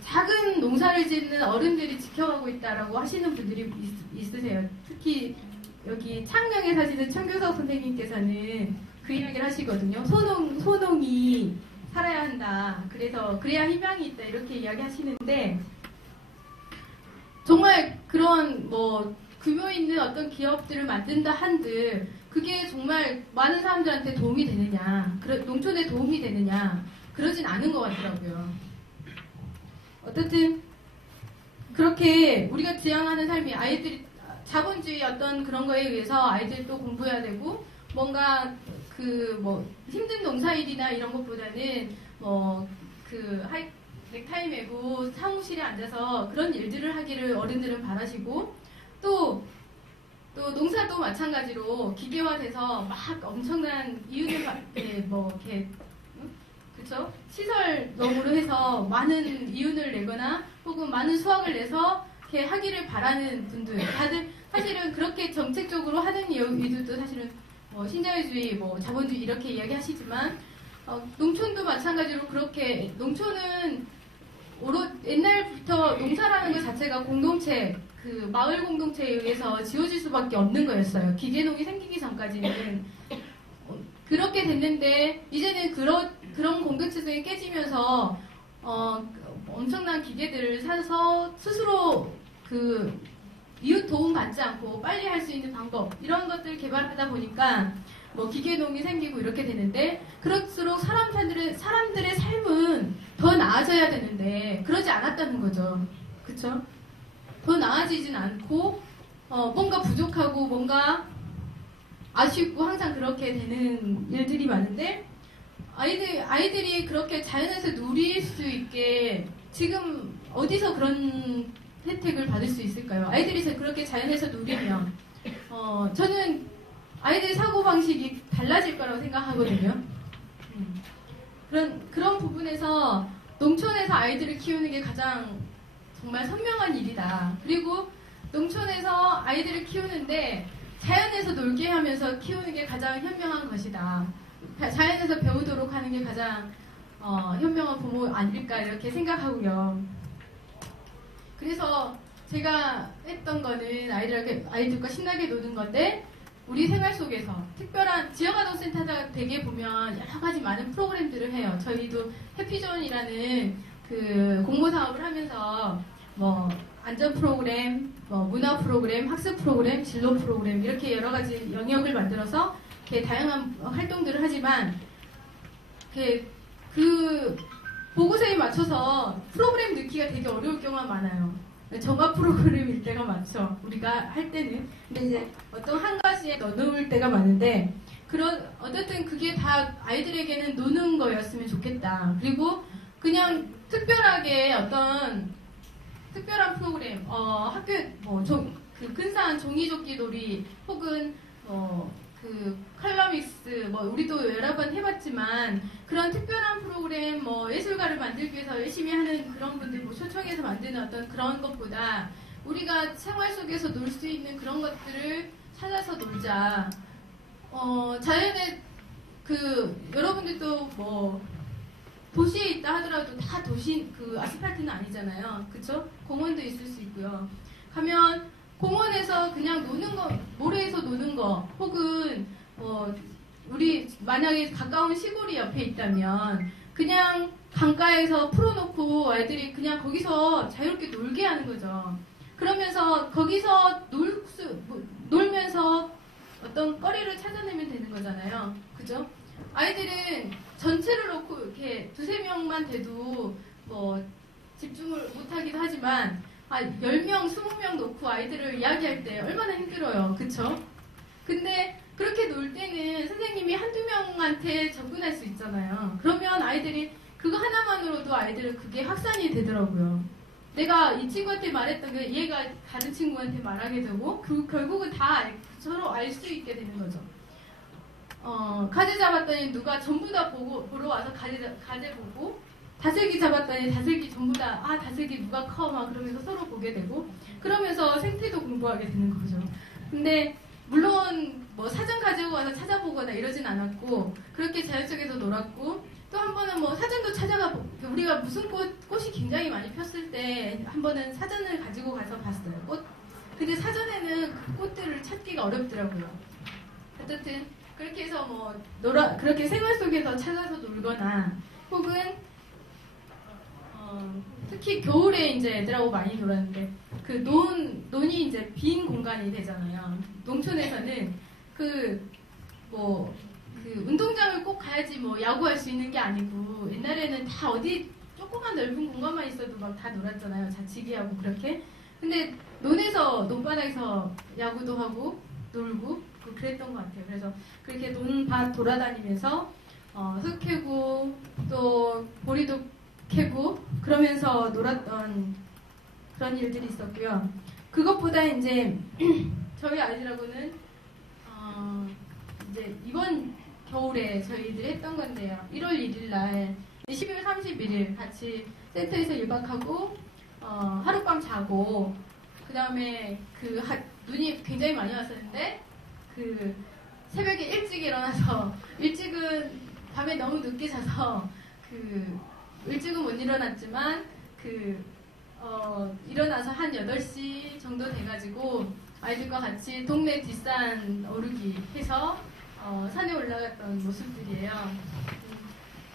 작은 농사를 짓는 어른들이 지켜가고 있다라고 하시는 분들이 있으세요. 특히 여기 창녕에 사시는 천교석 선생님께서는 그 이야기를 하시거든요. 소농이 살아야 한다. 그래야 희망이 있다. 이렇게 이야기하시는데 정말 그런 규모 있는 어떤 기업들을 만든다 한들 그게 정말 많은 사람들한테 도움이 되느냐, 농촌에 도움이 되느냐 그러진 않은 것 같더라고요. 어쨌든 그렇게 우리가 지향하는 삶이 아이들이 자본주의 어떤 그런 거에 의해서 아이들도 공부해야 되고 뭔가 힘든 농사일이나 이런 것보다는 넥타이 메고 사무실에 앉아서 그런 일들을 하기를 어른들은 바라시고 또 농사도 마찬가지로 기계화돼서 막 엄청난 그쵸? 시설농으로 해서 많은 이윤을 내거나 혹은 많은 수확을 내서 이렇게 하기를 바라는 분들 다들 사실은 그렇게 정책적으로 하는 이유들도 사실은 신자유주의, 자본주의 이렇게 이야기하시지만 농촌도 마찬가지로 그렇게 농촌은 옛날부터 농사라는 것 자체가 공동체 마을 공동체에 의해서 지어질 수밖에 없는 거였어요. 기계농이 생기기 전까지는 그렇게 됐는데 이제는 그런 공동체성이 깨지면서 엄청난 기계들을 사서 스스로 이웃 도움 받지 않고 빨리 할 수 있는 방법 이런 것들 개발하다 보니까 기계농이 생기고 이렇게 되는데 그럴수록 사람들의 삶은 더 나아져야 되는데 그러지 않았다는 거죠. 그쵸? 더 나아지진 않고 뭔가 부족하고 뭔가 아쉽고 항상 그렇게 되는 일들이 많은데 아이들이 그렇게 자연에서 누릴 수 있게 지금 어디서 그런 혜택을 받을 수 있을까요? 아이들이 그렇게 자연에서 누리면 저는 아이들 사고방식이 달라질 거라고 생각하거든요. 그런 부분에서 농촌에서 아이들을 키우는 게 가장 정말 선명한 일이다. 그리고 농촌에서 아이들을 키우는데 자연에서 놀게 하면서 키우는 게 가장 현명한 것이다. 자연에서 배우도록 하는 게 가장 현명한 부모 아닐까 이렇게 생각하고요. 그래서 제가 했던 거는 아이들과 신나게 노는 건데 우리 생활 속에서 특별한 지역아동센터가 되게 보면 여러 가지 많은 프로그램들을 해요. 저희도 해피존이라는 그 공모 사업을 하면서 뭐 안전 프로그램, 뭐 문화 프로그램, 학습 프로그램, 진로 프로그램 이렇게 여러 가지 영역을 만들어서 이렇게 다양한 활동들을 하지만 그 보고서에 맞춰서 프로그램 넣기가 되게 어려울 경우가 많아요. 정화 프로그램일 때가 많죠. 우리가 할 때는. 근데 이제 어떤 한 가지에 넣어놓을 때가 많은데 어쨌든 그게 다 아이들에게는 노는 거였으면 좋겠다. 그리고 그냥 특별하게 어떤 특별한 프로그램, 학교 그 근사한 종이접기 놀이 혹은 그 컬러믹스 우리도 여러 번 해봤지만 그런 특별한 프로그램 예술가를 만들기 위해서 열심히 하는 그런 분들 초청해서 만드는 어떤 그런 것보다 우리가 생활 속에서 놀 수 있는 그런 것들을 찾아서 놀자. 자연에 여러분들도 도시에 있다 하더라도 다 아스팔트는 아니잖아요. 그쵸? 공원도 있을 수 있고요. 가면 공원에서 그냥 노는 거, 모래에서 노는 거, 혹은 우리 만약에 가까운 시골이 옆에 있다면 그냥 강가에서 풀어놓고 아이들이 그냥 거기서 자유롭게 놀게 하는 거죠. 그러면서 거기서 놀면서 어떤 거리를 찾아내면 되는 거잖아요. 그죠? 아이들은 전체를 놓고 이렇게 2~3명만 돼도 집중을 못하기도 하지만 10명, 20명 놓고 아이들을 이야기할 때 얼마나 힘들어요. 그쵸? 근데 그렇게 놀 때는 선생님이 1~2명한테 접근할 수 있잖아요. 그러면 아이들이 그거 하나만으로도 아이들은 그게 확산이 되더라고요. 내가 이 친구한테 말했던 게 얘가 다른 친구한테 말하게 되고 결국은 다 서로 알 수 있게 되는 거죠. 가재 잡았더니 누가 전부 다 보러 와서 가재 보고 다슬기 잡았더니 다슬기 전부 다 다슬기 누가 커 막 그러면서 서로 보게 되고 그러면서 생태도 공부하게 되는 거죠. 근데 물론 사전 가지고 와서 찾아보거나 이러진 않았고 그렇게 자연 속에서 놀았고 또 한 번은 사전도 우리가 무슨 꽃이 굉장히 많이 폈을 때 한 번은 사전을 가지고 가서 봤어요. 근데 사전에는 그 꽃들을 찾기가 어렵더라고요. 어쨌든 그렇게 해서 그렇게 생활 속에서 찾아서 놀거나 혹은 특히 겨울에 이제 애들하고 많이 놀았는데 그 논이 이제 빈 공간이 되잖아요. 농촌에서는 그 운동장을 꼭 가야지 야구할 수 있는 게 아니고 옛날에는 다 어디 조그만 넓은 공간만 있어도 막 다 놀았잖아요. 자치기하고 그렇게. 근데 논바닥에서 야구도 하고 놀고 그랬던 것 같아요. 그래서 그렇게 논밭 돌아다니면서 흙 캐고 또 보리도 캐고 그러면서 놀았던 그런 일들이 있었고요. 그것보다 이제 저희 아이들하고는 이제 이번 겨울에 저희들이 했던 건데요. 1월 1일 날 12월 31일 같이 센터에서 1박하고 하룻밤 자고 그 다음에 눈이 굉장히 많이 왔었는데 새벽에 일찍 일어나서 일찍은 밤에 너무 늦게 자서 일찍은 못 일어났지만 일어나서 한 8시 정도 돼가지고 아이들과 같이 동네 뒷산 오르기 해서 산에 올라갔던 모습들이에요.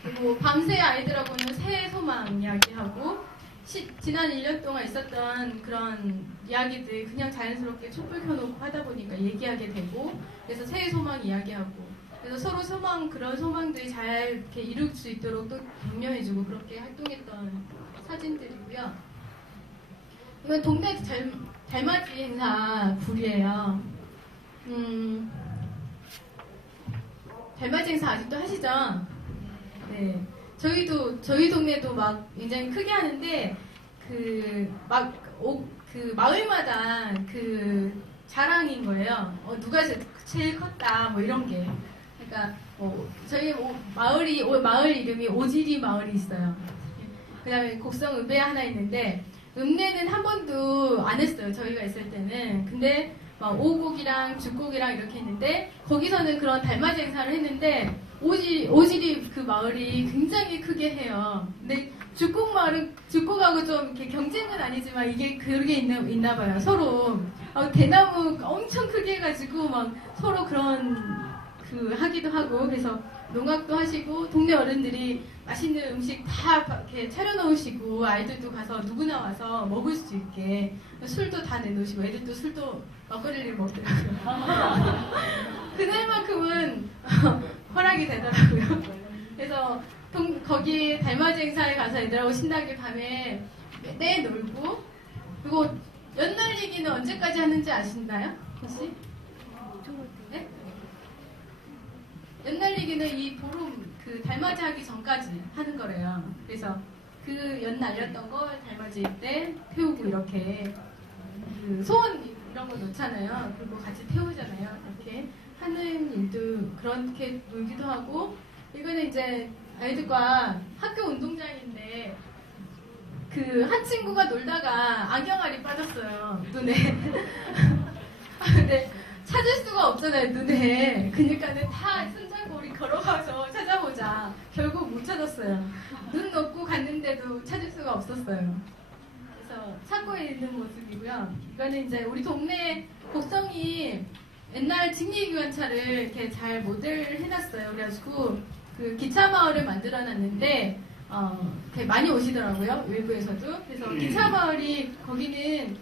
그리고 밤새 아이들하고는 새해 소망 이야기하고 지난 1년 동안 있었던 그런 이야기들 그냥 자연스럽게 촛불 켜놓고 하다 보니까 얘기하게 되고 그래서 새해 소망 이야기하고 그래서 서로 그런 소망들이 잘 이렇게 이룰 수 있도록 또 격려해주고 그렇게 활동했던 사진들이고요. 이건 동네 달맞이 행사 불이에요. 달맞이 행사 아직도 하시죠? 네. 저희 동네도 막 굉장히 크게 하는데 마을마다 자랑인 거예요. 누가 제일 컸다 이런 게. 그러니까 저희 마을 이름이 오지리 마을이 있어요. 그다음에 곡성 읍내 하나 있는데 읍내는 한 번도 안 했어요. 저희가 있을 때는. 근데 막 오곡이랑 죽곡이랑 이렇게 있는데 거기서는 그런 달맞이 행사를 했는데 오지리 그 마을이 굉장히 크게 해요. 근데 죽곡 마을은 죽곡하고 좀 이렇게 경쟁은 아니지만 이게 그게 있나 봐요. 서로 대나무 엄청 크게 해가지고 막 서로 그런 그 하기도 하고 그래서 농악도 하시고 동네 어른들이 맛있는 음식 다 이렇게 차려놓으시고 아이들도 가서 누구나 와서 먹을 수 있게 술도 다 내놓으시고 애들도 술도 막걸리를 먹더라고요. 그날만큼은 허락이 되더라고요. 그래서 거기 달맞이 행사에 가서 애들하고 신나게 밤에 내놀고 그리고 연날리기는 언제까지 하는지 아시나요? 혹시? 네? 연날리기는 이 보름 그 달맞이 하기 전까지 하는 거래요. 그래서 그 연 날렸던 걸 달맞이 때 태우고 이렇게 그 소원 이런 거 놓잖아요. 그리고 같이 태우잖아요. 이렇게 하는 일도 그렇게 놀기도 하고 이거는 이제 아이들과 학교 운동장인데 그 한 친구가 놀다가 안경알이 빠졌어요. 눈에. 근데 찾을 수가 없잖아요. 눈에. 그러니까는 다 손잡고 우리 걸어가서 찾아보자. 결국 못 찾았어요. 눈 놓고 갔는데도 찾을 수가 없었어요. 그래서 찾고 있는 모습이고요. 이거는 이제 우리 동네 곡성이 옛날 직리기관차를 이렇게 잘 모델을 해놨어요. 그래가지고 그 기차 마을을 만들어놨는데 이렇게 많이 오시더라고요. 외부에서도. 그래서 기차 마을이 거기는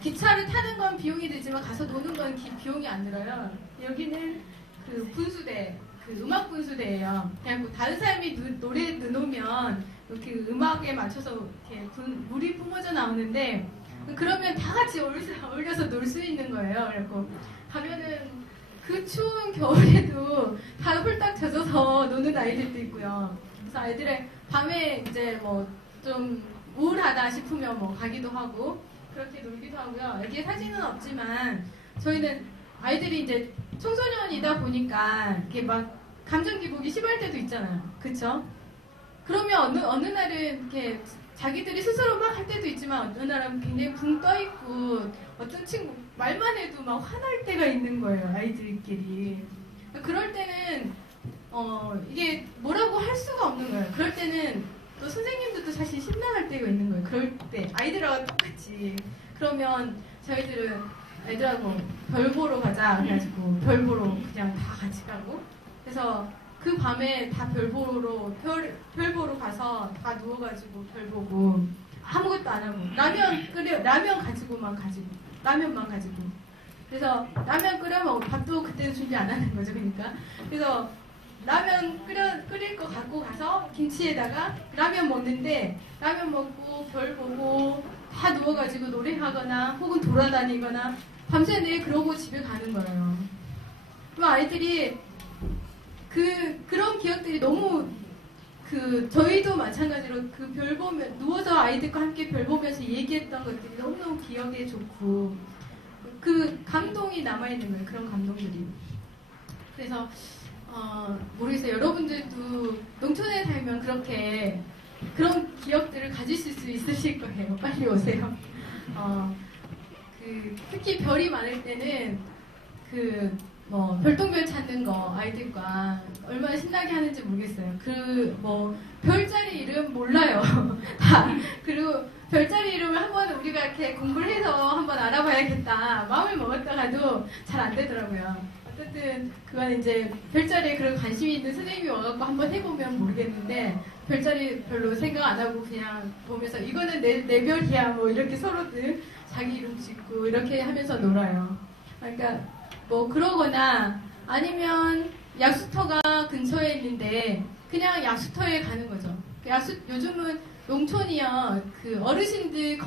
기차를 타는 건 비용이 들지만 가서 노는 건 비용이 안 들어요. 여기는 그 분수대, 그 음악 분수대예요. 그냥 다른 사람이 노래 넣으면 이렇게 음악에 맞춰서 이렇게 물이 뿜어져 나오는데 그러면 다 같이 어울려서 놀 수 있는 거예요. 그래서 가면은 그 추운 겨울에도 다 홀딱 젖어서 노는 아이들도 있고요. 그래서 아이들의 밤에 이제 뭐 좀 우울하다 싶으면 뭐 가기도 하고 그렇게 놀기도 하고요. 여기에 사진은 없지만 저희는 아이들이 이제 청소년이다 보니까 이렇게 막 감정 기복이 심할 때도 있잖아요. 그쵸? 그러면 어느 날은 이렇게 자기들이 스스로 막 할 때도 있지만 어느 날은 굉장히 붕 떠 있고 어떤 친구 말만 해도 막 화날 때가 있는 거예요. 아이들끼리. 그럴 때는 이게 뭐라고 할 수가 없는 거예요. 그럴 때는 또 선생님들도 사실 심란할 때가 있는 거예요. 그럴 때 아이들하고 똑같이. 그러면 저희들은 애들하고 별 보러 가자 그래가지고 별 보러 그냥 다 같이 가고 그래서 그 밤에 다 별 보러 가서 다 누워가지고 별 보고 아무것도 안 하고 라면 가지고만 가지고 그래서 라면 끓여 먹고 밥도 그때는 준비 안 하는 거죠. 그러니까 그래서 라면 끓일 거 갖고 가서 김치에다가 라면 먹는데 라면 먹고 별 보고 다 누워가지고 노래하거나 혹은 돌아다니거나 밤새 그러고 집에 가는 거예요. 그럼 아이들이 그런 기억들이 너무 저희도 마찬가지로 그 별 보면 누워서 아이들과 함께 별 보면서 얘기했던 것들이 너무너무 기억에 좋고 그 감동이 남아있는 거예요. 그런 감동들이. 그래서 모르겠어요. 여러분들도 농촌에 살면 그렇게 그런 기억들을 가지실 수 있으실 거예요. 빨리 오세요. 특히 별이 많을 때는 별똥별 찾는 거 아이들과 얼마나 신나게 하는지 모르겠어요. 별자리 이름 몰라요. 다. 그리고 별자리 이름을 한번 우리가 이렇게 공부를 해서 한번 알아봐야겠다. 마음을 먹었다가도 잘 안 되더라고요. 어쨌든 그건 이제 별자리에 그런 관심이 있는 선생님이 와갖고 한번 해보면 모르겠는데 별자리 별로 생각 안 하고 그냥 보면서 이거는 내 별이야 뭐 이렇게 서로들 자기 이름 짓고 이렇게 하면서 놀아요. 그러니까 그러거나 아니면 약수터가 근처에 있는데 그냥 약수터에 가는 거죠. 요즘은 농촌이요. 어르신들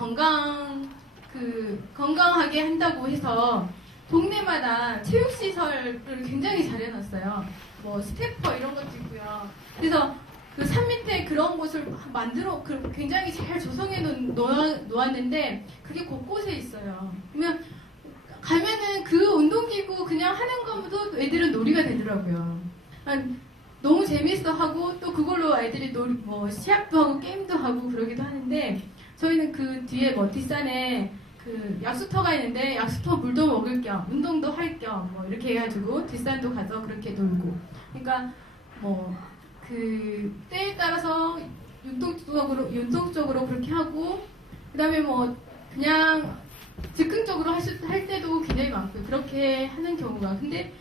건강하게 한다고 해서 동네마다 체육시설을 굉장히 잘 해놨어요. 스태퍼 이런 것도 있고요. 그래서 산 밑에 그런 곳을 굉장히 잘 조성해 놓았는데 그게 곳곳에 있어요. 그러면 가면은 그 운동기구 그냥 하는 것도 애들은 놀이가 되더라고요. 너무 재밌어 하고 또 그걸로 아이들이 뭐 시합도 하고 게임도 하고 그러기도 하는데 저희는 그 뒤에 뭐 뒷산에 그 약수터가 있는데 약수터 물도 먹을 겸 운동도 할 겸 뭐 이렇게 해가지고 뒷산도 가서 그렇게 놀고 그러니까 뭐 그 때에 따라서 윤통적으로 그렇게 하고 그 다음에 뭐 그냥 즉흥적으로 할 때도 굉장히 많고요. 그렇게 하는 경우가 근데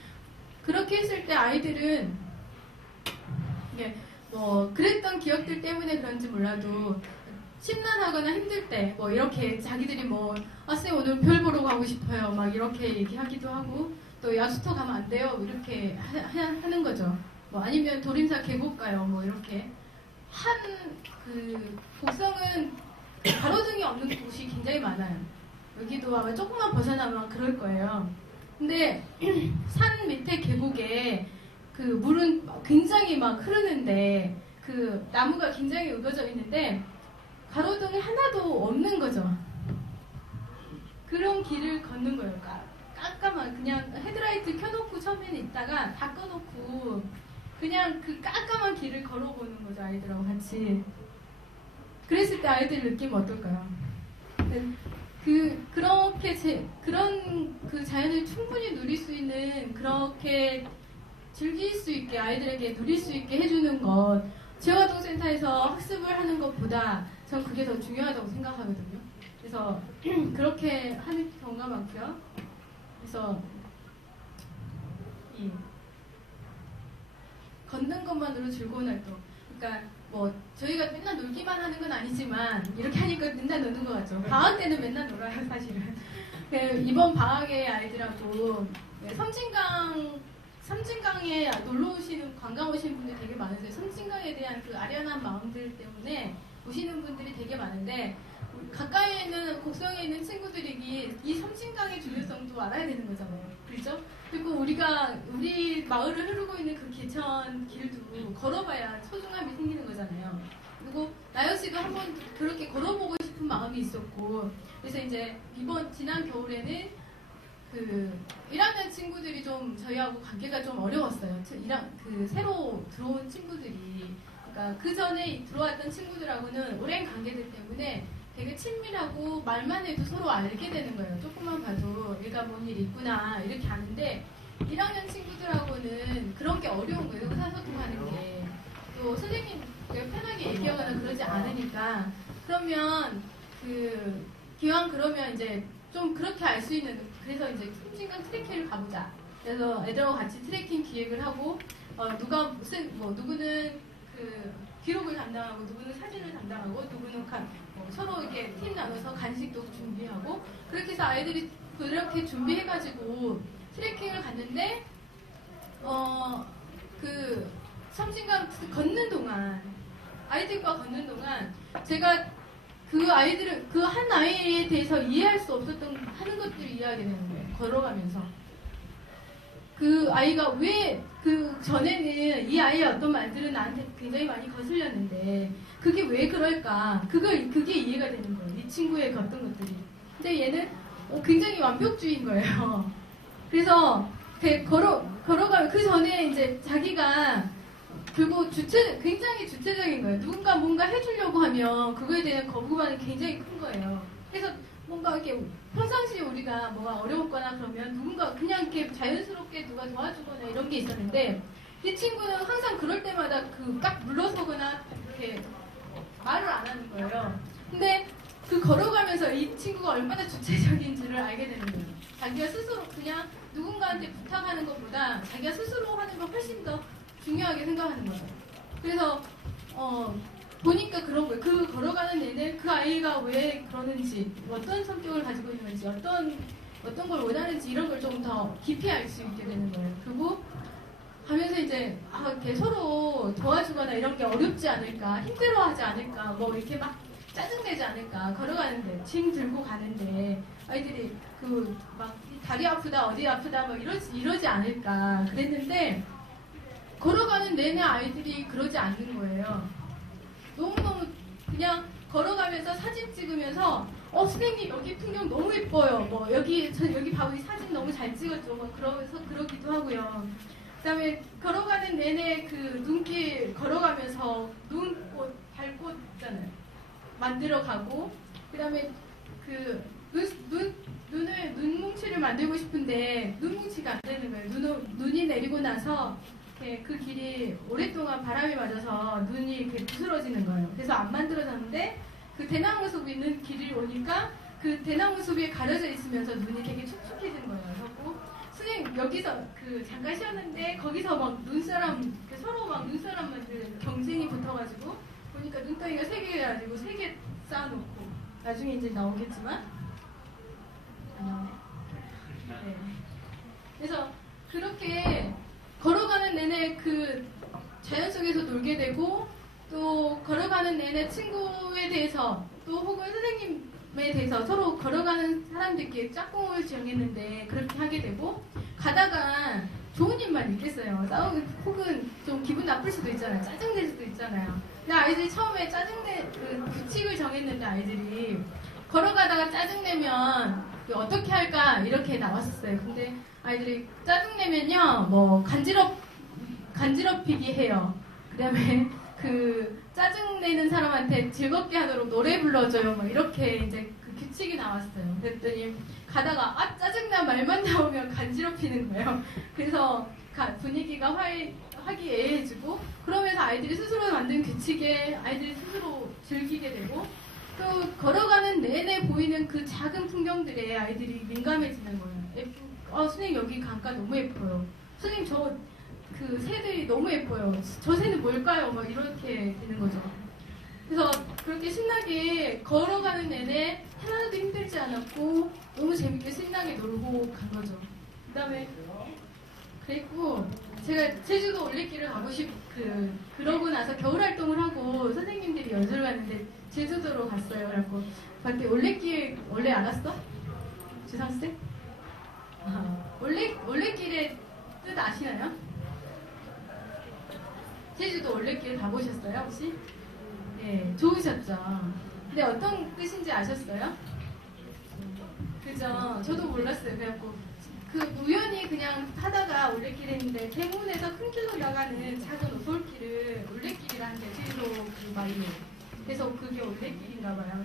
그렇게 했을 때 아이들은 이게 뭐 그랬던 기억들 때문에 그런지 몰라도 심란하거나 힘들 때 뭐 이렇게 자기들이 뭐 아 쌤 오늘 별 보러 가고 싶어요 막 이렇게 얘기하기도 하고 또 야수터 가면 안 돼요 이렇게 하는 거죠. 뭐 아니면 도림사 계곡 가요 뭐 이렇게 한 그 곡성은 가로등이 없는 곳이 굉장히 많아요. 여기도 아마 조금만 벗어나면 그럴 거예요. 근데 산 밑에 계곡에 그 물은 굉장히 막 흐르는데 그 나무가 굉장히 우거져 있는데 가로등이 하나도 없는 거죠. 그런 길을 걷는 거예요. 깜깜한 그냥 헤드라이트 켜놓고 처음에는 있다가 다 꺼놓고 그냥 그 깜깜한 길을 걸어보는 거죠. 아이들하고 같이. 그랬을 때 아이들 느낌 어떨까요? 그런 그 자연을 충분히 누릴 수 있는 그렇게 즐길 수 있게 아이들에게 누릴 수 있게 해주는 것 재활동센터에서 학습을 하는 것보다 전 그게 더 중요하다고 생각하거든요. 그래서 그렇게 하는 경우가 많고요. 그래서 이 걷는 것만으로 즐거운 활동. 그러니까 뭐 저희가 맨날 놀기만 하는 건 아니지만 이렇게 하니까 맨날 노는 것 같죠. 방학 때는 맨날 놀아요, 사실은. 이번 방학에 아이들하고 섬진강에 놀러 오시는 관광 오시는 분들이 되게 많으세요. 섬진강에 대한 그 아련한 마음들 때문에 오시는 분들이 되게 많은데 가까이에 있는 곡성에 있는 친구들이 이 섬진강의 중요성도 알아야 되는 거잖아요. 그렇죠? 그리고 우리 마을을 흐르고 있는 그 개천 길도 걸어봐야 소중함이 생기는 거잖아요. 그리고 나연 씨도 한번 그렇게 걸어보고 싶은 마음이 있었고 그래서 이제 지난 겨울에는 그 1학년 친구들이 좀 저희하고 관계가 좀 어려웠어요. 새로 들어온 친구들이 그러니까 그 전에 들어왔던 친구들하고는 오랜 관계들 때문에 되게 친밀하고 말만 해도 서로 알게 되는 거예요. 조금만 봐도 얘가 뭔 일 있구나 이렇게 아는데 1학년 친구들하고는 그런 게 어려운 거예요. 의사소통하는 게. 또 선생님 편하게 얘기하거나 그러지 않으니까 그러면 기왕 그러면 이제 좀 그렇게 알 수 있는 그래서 이제 섬진강 트레킹을 가보자. 그래서 애들하고 같이 트레킹 기획을 하고 누구는 그 기록을 담당하고 누구는 사진을 담당하고 누구는 서로 이렇게 팀 나눠서 간식도 준비하고 그렇게 해서 아이들이 그렇게 준비해가지고 트레킹을 갔는데 그 섬진강 걷는 동안 아이들과 걷는 동안 제가 그 한 아이에 대해서 이해할 수 없었던 하는 것들을 이해하게 되는 거예요. 걸어가면서 그 아이가 왜 그 전에는 이 아이의 어떤 말들은 나한테 굉장히 많이 거슬렸는데 그게 왜 그럴까? 그게 이해가 되는 거예요. 이 친구의 어떤 것들이. 근데 얘는 굉장히 완벽주의인 거예요. 그래서 걸어가면 그 전에 이제 자기가 그리고 굉장히 주체적인 거예요. 누군가 뭔가 해주려고 하면 그거에 대한 거부감이 굉장히 큰 거예요. 그래서 뭔가 이렇게 평상시에 우리가 뭐가 어려웠거나 그러면 누군가 그냥 이렇게 자연스럽게 누가 도와주거나 이런 게 있었는데 이 친구는 항상 그럴 때마다 딱 물러서거나 이렇게 말을 안 하는 거예요. 근데 걸어가면서 이 친구가 얼마나 주체적인지를 알게 되는 거예요. 자기가 스스로 그냥 누군가한테 부탁하는 것보다 자기가 스스로 하는 걸 훨씬 더 중요하게 생각하는 거예요. 그래서 보니까 그런 거예요. 걸어가는 내내 그 아이가 왜 그러는지, 어떤 성격을 가지고 있는지, 어떤 걸 원하는지 이런 걸 좀 더 깊이 알 수 있게 되는 거예요. 그리고 하면서 이제 이렇게 서로 도와주거나 이런 게 어렵지 않을까, 힘들어하지 않을까, 뭐 이렇게 막 짜증내지 않을까, 걸어가는데 짐 들고 가는데 아이들이 막 다리 아프다 어디 아프다 막 이러지 않을까 그랬는데 걸어가는 내내 아이들이 그러지 않는 거예요. 너무너무 그냥 걸어가면서 사진 찍으면서 선생님 여기 풍경 너무 예뻐요. 뭐 여기 봐봐 이 사진 너무 잘 찍었죠. 뭐 그러면서 그러기도 하고요. 그다음에 걸어가는 내내 그 눈길 걸어가면서 눈꽃, 발꽃 있잖아요. 만들어가고 그다음에 그 눈뭉치를 만들고 싶은데 눈뭉치가 안 되는 거예요. 눈이 내리고 나서 그 길이 오랫동안 바람이 맞아서 눈이 이렇게 부스러지는 거예요. 그래서 안 만들어졌는데 그 대나무 숲 있는 길이 오니까 그 대나무 숲이 가려져 있으면서 눈이 되게 촉촉해진 거예요. 그래서 선생님 여기서 그 잠깐 쉬었는데 거기서 막 눈사람 서로 막 눈사람들 경쟁이 붙어가지고 보니까 눈덩이가 3개 가지고 3개 쌓아놓고 나중에 이제 나오겠지만 안 나오네. 네. 그래서 그렇게 걸어가는 내내 그 자연 속에서 놀게 되고 또 걸어가는 내내 친구에 대해서 또 혹은 선생님에 대해서 서로 걸어가는 사람들끼리 짝꿍을 정했는데 그렇게 하게 되고 가다가 좋은 일만 있겠어요. 싸우고 혹은 좀 기분 나쁠 수도 있잖아요. 짜증낼 수도 있잖아요. 근데 아이들이 처음에 그 규칙을 정했는데 아이들이 걸어가다가 짜증내면 어떻게 할까 이렇게 나왔었어요. 근데 아이들이 짜증내면요 뭐 간지럽히기 해요. 그다음에 그 짜증내는 사람한테 즐겁게 하도록 노래 불러줘요. 뭐 이렇게 이제 그 규칙이 나왔어요. 그랬더니 가다가 짜증나 말만 나오면 간지럽히는 거예요. 그래서 분위기가 화기애애해지고 그러면서 아이들이 스스로 만든 규칙에 아이들이 스스로 즐기게 되고 또 걸어가는 내내 보이는 그 작은 풍경들에 아이들이 민감해지는 거예요. 선생님 여기 강가 너무 예뻐요. 선생님 저 그 새들이 너무 예뻐요. 저 새는 뭘까요? 막 이렇게 되는 거죠. 그래서 그렇게 신나게 걸어가는 내내 하나도 힘들지 않았고 너무 재밌게 신나게 놀고 간 거죠. 그 다음에 그랬고 제가 제주도 올레길을 가고 그러고 나서 겨울 활동을 하고 선생님들이 연수를 갔는데 제주도로 갔어요. 그래갖고 밖에 올레길 원래 알았어? 주상쌤? 올레길의 뜻 아시나요? 제주도 올레길 가보셨어요 혹시? 네, 좋으셨죠? 근데 어떤 뜻인지 아셨어요? 그죠? 저도 몰랐어요. 그래갖고 그 우연히 그냥 타다가 올레길에 있는데 대문에서 큰 길로 나가는 작은 오솔길을 올레길이라는데 제주도 그 말이에요. 그래서 그게 올레길인가 봐요.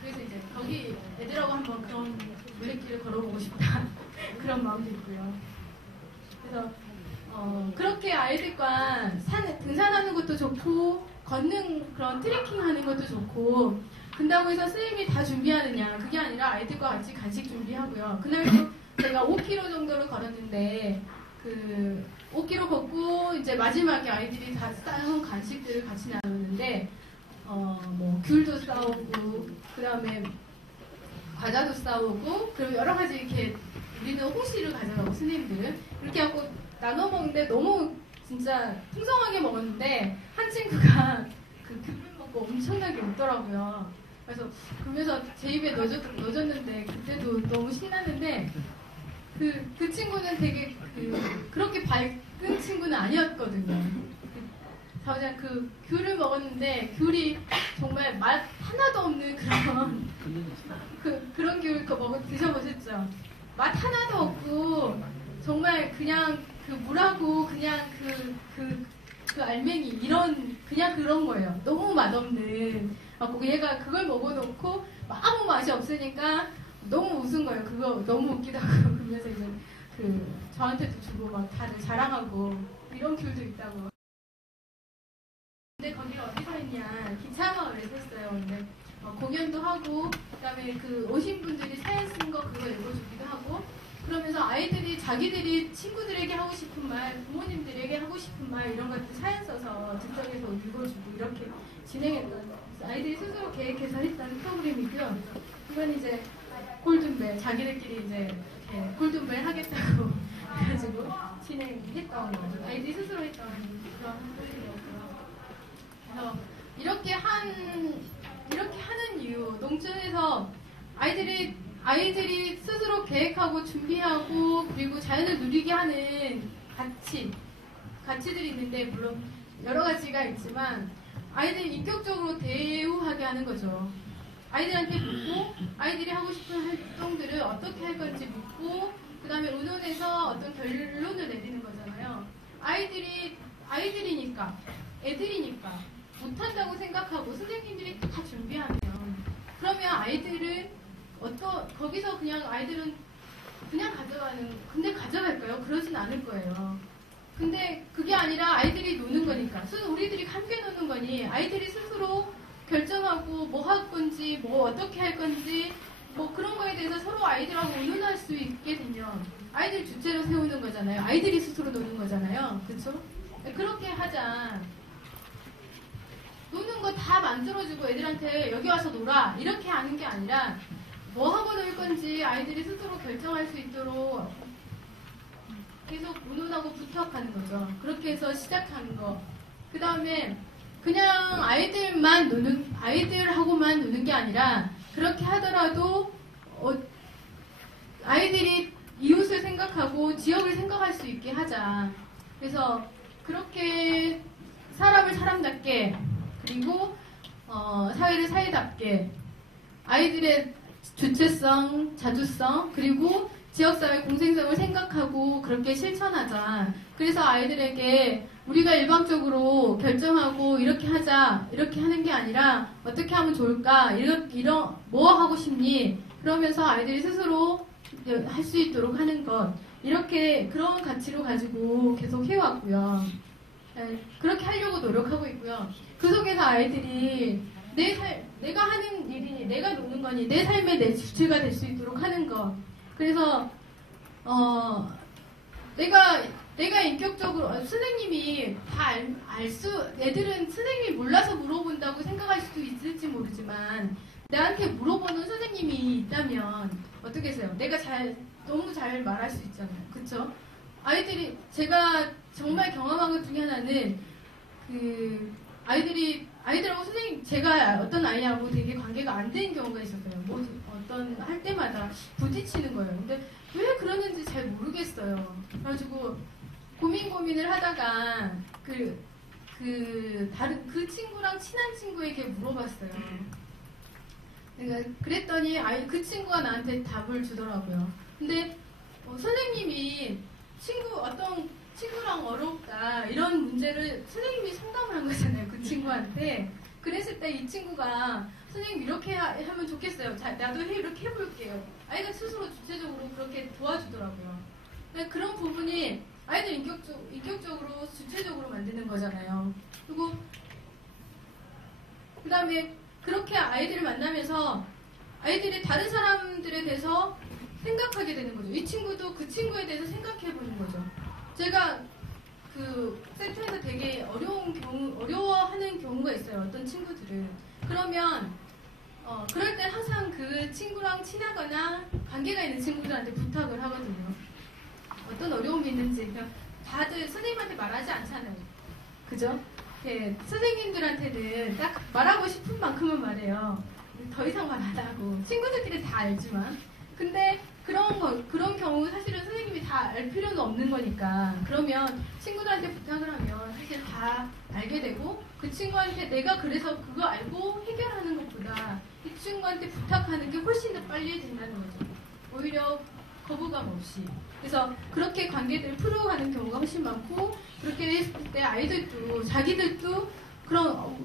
그래서 이제 거기 애들하고 한번 그런 올레길을 걸어보고 싶다 그런 마음도 있고요. 그래서 그렇게 아이들과 등산하는 것도 좋고 걷는 그런 트레킹하는 것도 좋고 근다고 해서 선생님이 다 준비하느냐 그게 아니라 아이들과 같이 간식 준비하고요. 그날도 제가 5km 정도를 걸었는데 그 5km 걷고 이제 마지막에 아이들이 다 싸운 간식들을 같이 나누는데 뭐 귤도 싸우고 그 다음에 과자도 싸우고 그리고 여러 가지 이렇게 우리는 홍시를 가져가고 선생님들은 이렇게 하고 나눠 먹는데 너무 진짜 풍성하게 먹었는데 한 친구가 그 귤을 먹고 엄청나게 웃더라고요. 그래서 그러면서 제 입에 넣어줬는데 그때도 너무 신났는데 그 친구는 되게 그렇게 밝은 친구는 아니었거든요. 그냥 그 귤을 먹었는데 귤이 정말 맛 하나도 없는 그런 귤 드셔보셨죠? 맛 하나도 없고 정말 그냥 그 물하고 그냥 그 알맹이 그냥 그런 거예요. 너무 맛없는. 얘가 그걸 먹어놓고 아무 맛이 없으니까 너무 웃은 거예요. 그거 너무 웃기다고 그러면서 이제 저한테도 주고 막 다들 자랑하고 이런 귤도 있다고. 근데 거기를 어디서 했냐? 기차마을에서 했어요. 근데 공연도 하고 그다음에 오신 분들이 사연 쓴 거 그거 읽어주기도 하고 그러면서 아이들이 자기들이 친구들에게 하고 싶은 말, 부모님들에게 하고 싶은 말 이런 것들 사연 써서 즉석에서 읽어주고 이렇게 진행했던 아이들이 스스로 계획해서 했던 프로그램이고요. 이건 이제 골든벨 자기들끼리 이제 골든벨 하겠다고 해가지고 진행했던 거죠. 아이들이 스스로 했던 그런 프로그램이었고요. 그래서 이렇게 하는 이유 농촌에서 아이들이 스스로 계획하고 준비하고 그리고 자연을 누리게 하는 가치들이 있는데 물론 여러 가지가 있지만 아이들 인격적으로 대우하게 하는 거죠. 아이들한테 묻고 아이들이 하고 싶은 활동들을 어떻게 할 건지 묻고 그 다음에 의논해서 어떤 결론을 내리는 거잖아요. 있잖아요. 아이들이니까, 애들이니까 못한다고 생각하고 선생님들이 다 준비하면, 그러면 아이들은 거기서 그냥 아이들은 그냥 근데 가져갈까요? 그러진 않을 거예요. 근데 그게 아니라 아이들이 노는 거니까. 우리들이 함께 노는 거니 아이들이 스스로 결정하고 뭐 할 건지, 뭐 어떻게 할 건지, 뭐 그런 거에 대해서 서로 아이들하고 의논할 수 있게 되면 아이들 주체로 세우는 거잖아요. 아이들이 스스로 노는 거잖아요. 그렇죠? 그렇게 하자. 노는 거 다 만들어주고 애들한테 여기 와서 놀아 이렇게 하는 게 아니라 뭐 하고 놀 건지 아이들이 스스로 결정할 수 있도록 계속 의논하고 부탁하는 거죠. 그렇게 해서 시작하는 거. 그 다음에 그냥 아이들하고만 노는 게 아니라 그렇게 하더라도 아이들이 이웃을 생각하고 지역을 생각할 수 있게 하자. 그래서 그렇게 사람을 사람답게 그리고 사회를 사회답게 아이들의 주체성, 자주성 그리고 지역사회 공생성을 생각하고 그렇게 실천하자. 그래서 아이들에게 우리가 일방적으로 결정하고 이렇게 하자 이렇게 하는 게 아니라 어떻게 하면 좋을까 이런 뭐 하고 싶니 그러면서 아이들이 스스로 할 수 있도록 하는 것 이렇게 그런 가치로 가지고 계속 해왔고요. 그렇게 하려고 노력하고 있고요. 그 속에서 아이들이 내가 하는 일이 내가 노는 거니 내 삶의 내 주체가 될 수 있도록 하는 것. 그래서 내가 인격적으로 선생님이 다 애들은 선생님이 몰라서 물어본다고 생각할 수도 있을지 모르지만 나한테 물어보는 선생님이 있다면 어떻게 해서요? 내가 너무 잘 말할 수 있잖아요. 그쵸? 제가 정말 경험한 것 중에 하나는 아이들하고 선생님, 제가 어떤 아이하고 되게 관계가 안 되는 경우가 있었어요. 할 때마다 부딪히는 거예요. 근데 왜 그러는지 잘 모르겠어요. 그래가지고 고민을 하다가 그 친구랑 친한 친구에게 물어봤어요. 그랬더니 그 친구가 나한테 답을 주더라고요. 근데 선생님이 어떤 친구랑 어렵다 이런 문제를 선생님이 상담을 한 거잖아요. 그 친구한테. 그랬을 때 이 친구가 선생님 이렇게 하면 좋겠어요. 나도 이렇게 해볼게요. 아이가 스스로 주체적으로 그렇게 도와주더라고요. 그런 부분이 아이들 인격적으로 주체적으로 만드는 거잖아요. 그리고 그 다음에 그렇게 아이들을 만나면서 아이들이 다른 사람들에 대해서 생각하게 되는 거죠. 이 친구도 그 친구에 대해서 생각해 보는 거죠. 제가 그 센터에서 되게 어려워하는 경우가 있어요. 어떤 친구들은. 그러면 그럴 때 항상 그 친구랑 친하거나 관계가 있는 친구들한테 부탁을 하거든요. 어떤 어려움이 있는지. 그러니까 다들 선생님한테 말하지 않잖아요. 그죠? 선생님들한테는 딱 말하고 싶은 만큼은 말해요. 더 이상 말 안 하고. 친구들끼리 다 알지만. 근데 그런 경우 사실은 선생님이 다 알 필요는 없는 거니까. 그러면 친구들한테 부탁을 하면 사실 다 알게 되고 그 친구한테 내가 그래서 그거 알고 해결하는 것보다 이 친구한테 부탁하는 게 훨씬 더 빨리 된다는 거죠. 오히려 거부감 없이. 그래서 그렇게 관계들을 풀어가는 경우가 훨씬 많고 그렇게 했을 때 아이들도 자기들도 그럼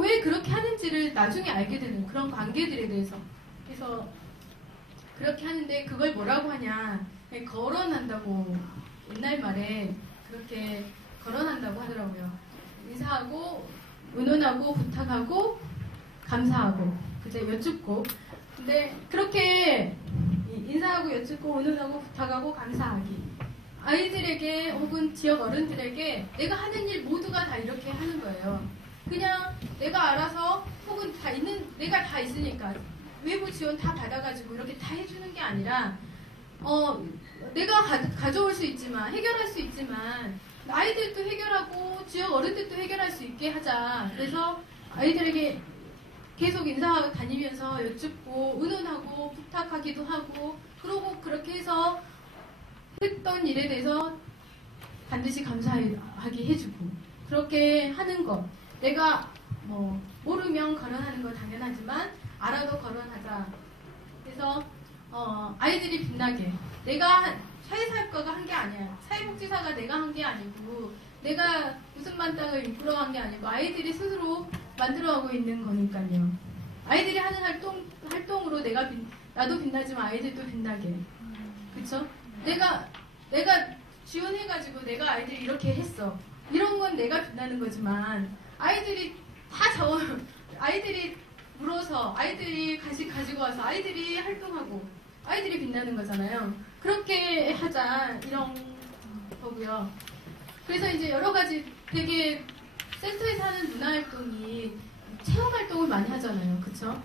왜 그렇게 하는지를 나중에 알게 되는 그런 관계들에 대해서. 그래서 그렇게 하는데 그걸 뭐라고 하냐. 거론한다고. 옛날 말에 그렇게 거론한다고 하더라고요. 인사하고, 의논하고, 부탁하고, 감사하고, 그죠? 여쭙고. 근데 그렇게 인사하고, 여쭙고, 의논하고, 부탁하고, 감사하기. 아이들에게 혹은 지역 어른들에게 내가 하는 일 모두가 다 이렇게 하는 거예요. 그냥 내가 알아서 혹은 내가 다 있으니까 외부 지원 다 받아가지고 이렇게 다 해주는 게 아니라 내가 가져올 수 있지만 해결할 수 있지만 아이들도 해결하고 지역 어른들도 해결할 수 있게 하자. 그래서 아이들에게 계속 인사하고 다니면서 여쭙고 의논하고 부탁하기도 하고 그러고 그렇게 해서 했던 일에 대해서 반드시 감사하게 해주고 그렇게 하는 것. 내가 모르면 거론하는 건 당연하지만 알아도 거론하자. 그래서 아이들이 빛나게 내가 사회사업가가 한 게 아니야. 사회복지사가 내가 한 게 아니고 내가 무슨 만 땅을 이끌어간 게 아니고 아이들이 스스로 만들어가고 있는 거니까요. 아이들이 하는 활동으로 나도 빛나지만 아이들도 빛나게. 그쵸? 내가 지원해가지고 내가 아이들이 이렇게 했어. 이런 건 내가 빛나는 거지만 아이들이 아이들이 물어서 아이들이 가지고 와서 아이들이 활동하고 아이들이 빛나는 거잖아요. 그렇게 하자 이런 거고요. 그래서 이제 여러 가지 되게 센터에서 하는 문화활동이 체험활동을 많이 하잖아요. 그쵸?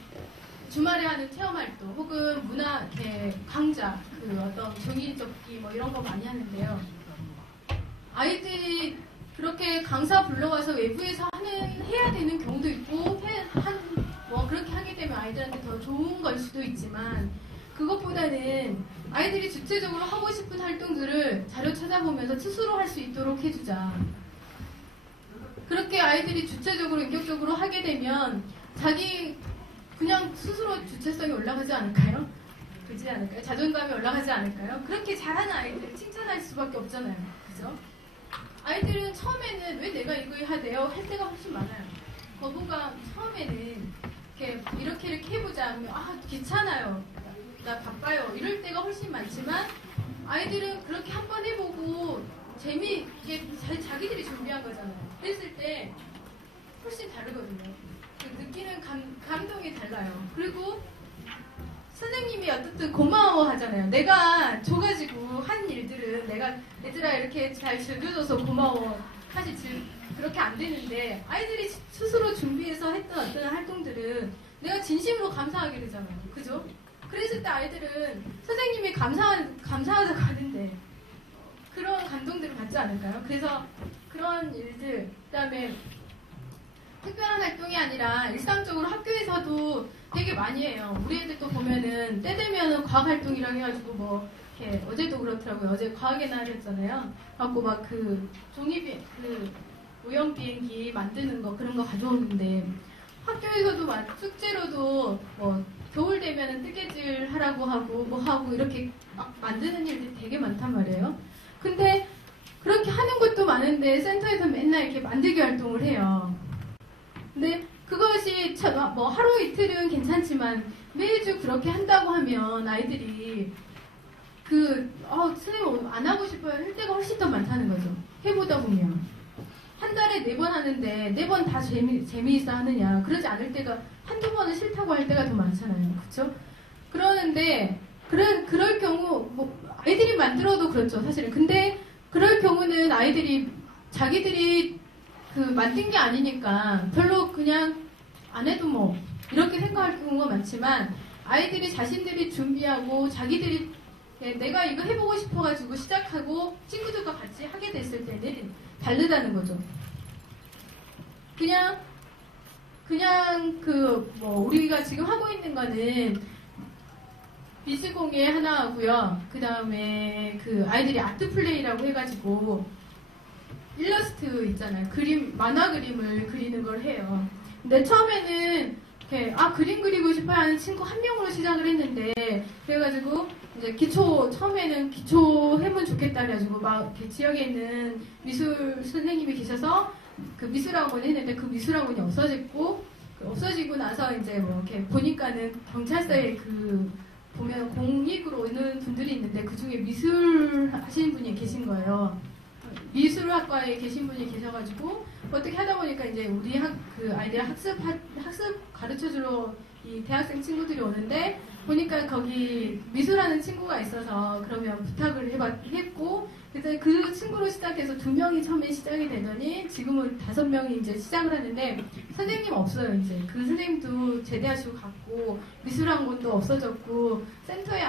주말에 하는 체험활동 혹은 문화 강좌 어떤 종이접기 뭐 이런 거 많이 하는데요. 아이들이 그렇게 강사 불러와서 외부에서 해야 되는 경우도 있고 뭐 그렇게 하게 되면 아이들한테 더 좋은 걸 수도 있지만 그것보다는 아이들이 주체적으로 하고 싶은 활동들을 자료 찾아보면서 스스로 할 수 있도록 해주자. 그렇게 아이들이 주체적으로 인격적으로 하게 되면 자기 그냥 스스로 주체성이 올라가지 않을까요? 그렇지 않을까요? 자존감이 올라가지 않을까요? 그렇게 잘하는 아이들을 칭찬할 수밖에 없잖아요. 그죠? 아이들은 처음에는 왜 내가 이거 해야 돼요? 할 때가 훨씬 많아요. 거부가 처음에는 이렇게 해보자 하면 귀찮아요. 나 바빠요. 이럴 때가 훨씬 많지만 아이들은 그렇게 한번 해보고 이게 자기들이 준비한 거잖아요. 그랬을 때 훨씬 다르거든요. 느끼는 감동이 달라요. 그리고 선생님이 어쨌든 고마워하잖아요. 내가 줘가지고 한 일들은 내가 얘들아 이렇게 잘 즐겨줘서 고마워. 사실 그렇게 안 되는데 아이들이 스스로 준비해서 했던 어떤 활동들은 내가 진심으로 감사하게 되잖아요. 그죠? 그랬을 때 아이들은 선생님이 감사하자고 하는데 그런 감동들을 받지 않을까요? 그래서 그런 일들, 그 다음에 특별한 활동이 아니라 일상적으로 학교에서도 되게 많이 해요. 우리 애들도 보면은 때 되면은 과학활동이라고 해가지고 뭐 이렇게 어제도 그렇더라고요. 어제 과학의 날 했잖아요. 갖고 막 오염 비행기 만드는 거 그런 거 가져오는데 학교에서도 숙제로도 뭐 겨울 되면은 뜨개질 하라고 하고 뭐 하고 이렇게 막 만드는 일들이 되게 많단 말이에요. 근데 그렇게 하는 것도 많은데 센터에서 맨날 이렇게 만들기 활동을 해요. 근데 그것이 뭐 하루 이틀은 괜찮지만 매주 그렇게 한다고 하면 아이들이 선생님 안 하고 싶어요 할 때가 훨씬 더 많다는 거죠. 해보다 보면 한 달에 4번 하는데 4번 다 재미있어 하느냐. 그러지 않을 때가 한두 번은 싫다고 할 때가 더 많잖아요. 그쵸? 그러는데 그럴 경우 뭐 아이들이 만들어도 그렇죠 사실은. 근데 그럴 경우는 자기들이 만든 게 아니니까 별로 그냥 안 해도 뭐 이렇게 생각할 경우가 많지만 아이들이 자신들이 준비하고 자기들이 내가 이거 해보고 싶어가지고 시작하고 친구들과 같이 하게 됐을 때는 다르다는 거죠. 그냥 우리가 지금 하고 있는 거는 미술공예 하나 하고요. 그 다음에 아이들이 아트플레이라고 해가지고 일러스트 있잖아요. 만화 그림을 그리는 걸 해요. 근데 처음에는 그림 그리고 싶어 하는 친구 한 명으로 시작을 했는데 그래가지고 이제 처음에는 기초 해면 좋겠다 그래가지고 막 지역에 있는 미술 선생님이 계셔서 그 미술학원 했는데 그 미술학원이 없어지고 나서 이제 뭐 이렇게 보니까는 경찰서에 보면 공익으로 오는 분들이 있는데 그 중에 미술 하시는 분이 계신 거예요. 미술학과에 계신 분이 계셔가지고 어떻게 하다 보니까 이제 우리 아이들 학습 가르쳐주러 이 대학생 친구들이 오는데 보니까 거기 미술하는 친구가 있어서 그러면 부탁을 했고 그래서 그 친구로 시작해서 2명이 처음에 시작이 되더니 지금은 5명이 이제 시작을 하는데 선생님 없어요. 이제 그 선생님도 제대하시고 갔고 미술학원도 없어졌고 센터에